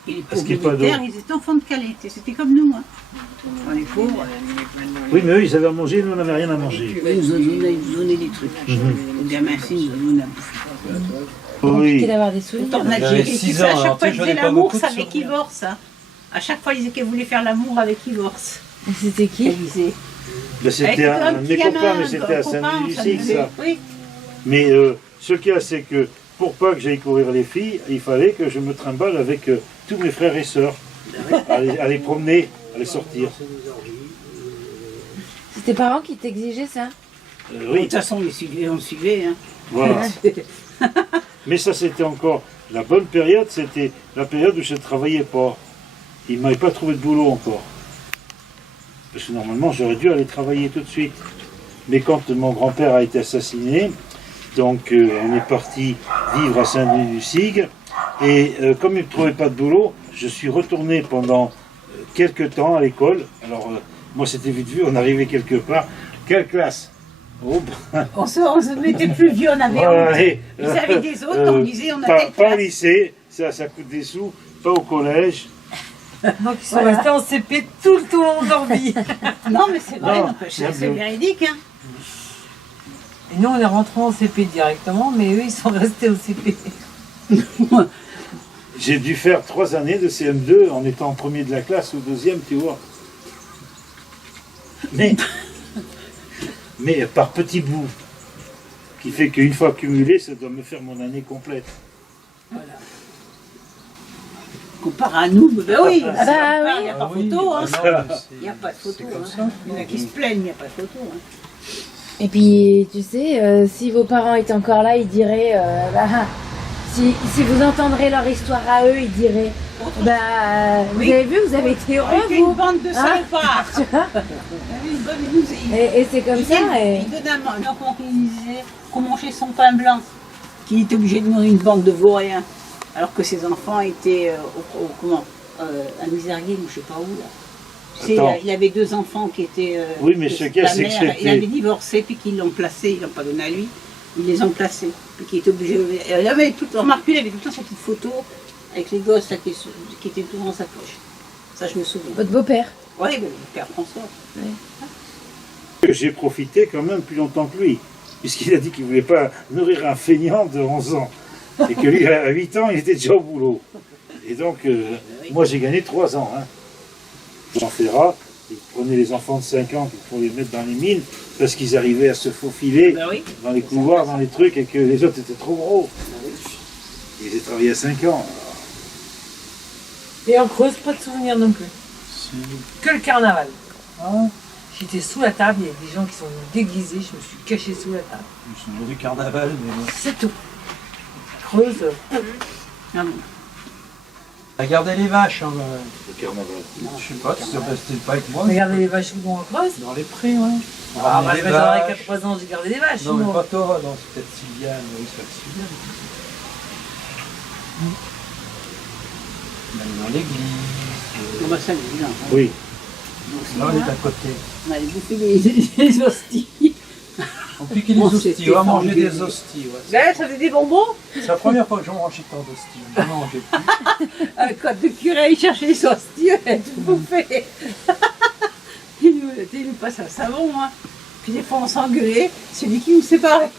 Et les Parce pauvres qu'il y a pas d'eau. militaires, ils étaient en fond de qualité, c'était comme nous. Hein. Enfin, les pauvres, Oui, mais eux, ils avaient à manger, nous, on n'avait rien à manger. ils nous donnaient des trucs. Les gamins, ils nous donnaient à bouffer. Oui. d'avoir des souvenirs. On a J'avais dit, et 6 tu sais, à ans, chaque alors, fois, tu ils sais, faisaient j'en ai pas l'amour beaucoup de avec Ivors. Hein. À chaque fois, ils disaient qu'ils voulaient faire l'amour avec Ivors. C'était qui? Élisée. Ben, c'était un de mes copains, mais c'était à Saint-Denis, ça. Oui. Mais ce qu'il y a, c'est que pour pas que j'aille courir les filles, il fallait que je me trimballe avec tous mes frères et sœurs, à les promener, à les sortir. C'est tes parents qui t'exigeaient ça? Oui. De toute façon, on suivait. Hein. Voilà. Mais ça, c'était encore la bonne période, c'était la période où je ne travaillais pas. Il ne m'avait pas trouvé de boulot encore. Parce que normalement, j'aurais dû aller travailler tout de suite. Mais quand mon grand-père a été assassiné, donc on est parti vivre à Saint-Denis-du-Sigue. Et comme il ne trouvait pas de boulot, je suis retourné pendant quelques temps à l'école. Alors, moi, c'était vite vu, on arrivait quelque part. Quelle classe? Oh, ben. On se mettait plus vieux, on avait honte. Vis-à-vis des autres, on disait on a telle Pas au classe. lycée, ça coûte des sous, pas au collège. Donc ils sont restés en CP tout le temps endormis. Non, mais c'est vrai, Non, n'empêche, c'est c'est bien. véridique. Hein. Et nous on est rentrés en CP directement, mais eux ils sont restés au CP. J'ai dû faire 3 années de CM2 en étant premier de la classe ou deuxième, tu vois. Mais par petits bouts. Qui fait qu'une fois cumulé, ça doit me faire mon année complète. Voilà. Comparé à nous, ben oui, Ah bah il n'y a pas oui. photo. Hein. Ah, Il n'y a pas de photo. Hein. Il y en a qui se plaignent, il n'y a pas de photo. Hein. Et puis, tu sais, si vos parents étaient encore là, ils diraient, si vous entendrez leur histoire à eux, ils diraient, vous avez vu, vous avez été heureux, Avec vous une bande de salopards. Tu vois Et c'est comme ça. Il donnait donc il disait qu'on mangeait son pain blanc, qu'il était obligé de nourrir une bande de vauriens, alors que ses enfants étaient à Misérguil ou je sais pas où là. Tu sais, Attends. il avait 2 enfants qui étaient. Oui, mais ce qu'il y a, sa c'est que mère, c'était- il avait divorcé, puis qu'ils l'ont placé, ils l'ont pas donné à lui, ils les ont placés. Puis qu'il était obligé. Il avait tout, remarqué, il avait tout le temps cette petite photo avec les gosses là, qui étaient toujours dans sa poche. Ça, je me souviens. Votre beau-père? Oui, le père François. J'ai profité quand même plus longtemps que lui, puisqu'il a dit qu'il ne voulait pas nourrir un feignant de 11 ans. Et que lui, à 8 ans, il était déjà au boulot. Et donc, moi, j'ai gagné 3 ans. Hein. Jean Ferrat, il prenait les enfants de 5 ans pour les mettre dans les mines, parce qu'ils arrivaient à se faufiler dans les couloirs, dans les trucs, et que les autres étaient trop gros. Ils ont travaillé à 5 ans. Et en Creuse, pas de souvenirs non plus. Que le carnaval. J'étais sous la table, il y a des gens qui sont déguisés, je me suis cachée sous la table. Ils sont du carnaval, mais bon. C'est tout. Creuse. Regardez les vaches, hein, le carnaval. Je sais pas, tu restais pas avec moi. Regardez les vaches où en Creuse. Dans les prés, ouais. Ah, Ramener bah, les je dans les vaches. 80 ans, j'ai gardé des vaches. Non, mais moi. pas toi, non, c'est peut-être Sylviane, oui, c'est peut-être Sylviane. Même dans l'église. On va s'amuser là. Oui. Là, on est à côté. On allait bouffer les hosties. On piquait les hosties, on va manger des hosties. Ouais. Là, ça fait des bonbons. C'est la première fois que j'en mangeais tant d'hosties. Je n'en mangeais plus. Quand le curé il cherchait les hosties, elle a tout bouffé. Il nous passe un savon, hein. Puis des fois on s'engueulait, c'est lui qui nous séparait.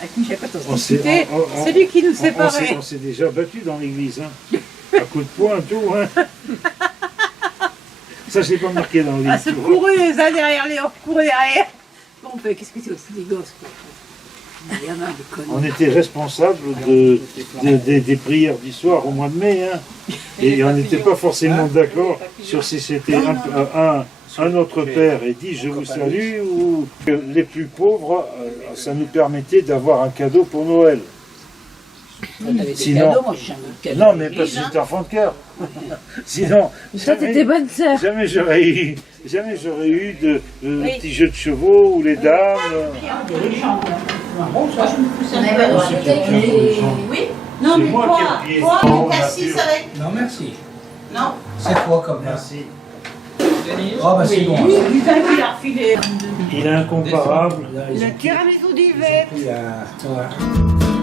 Avec lui, chaque fois on se discutait, c'est lui qui nous séparait. On s'est déjà battu dans l'église, hein. À coups de poing, tout, hein. Ça, je l'ai pas marqué dans le livre. Ah, se courait les uns derrière les autres, courait derrière. Bon, qu'est-ce que c'est aussi des gosses, quoi. Il y en a des conneries. On était responsable des prières du soir au mois de mai, hein. Et on n'était pas forcément d'accord sur si c'était un autre père et dit je vous salue ou que les plus pauvres, ça nous permettait d'avoir un cadeau pour Noël. T'avais des cadeaux, moi j'ai jamais eu de cadeau. Non, mais parce que j'étais enfant de cœur. Sinon, Toi, t'étais bonne sœur. jamais j'aurais eu de petits jeux de chevaux ou les dames. Oui. Non, C'est mais moi quoi qui ai pied. Toi, Non, Cassis nature. avec. Non, merci. Non. C'est quoi comme Merci. Ah, bah c'est bon. Lui, du vin qu'il a refilé. Il est incomparable. Le tiramisu d'hiver. Ouais.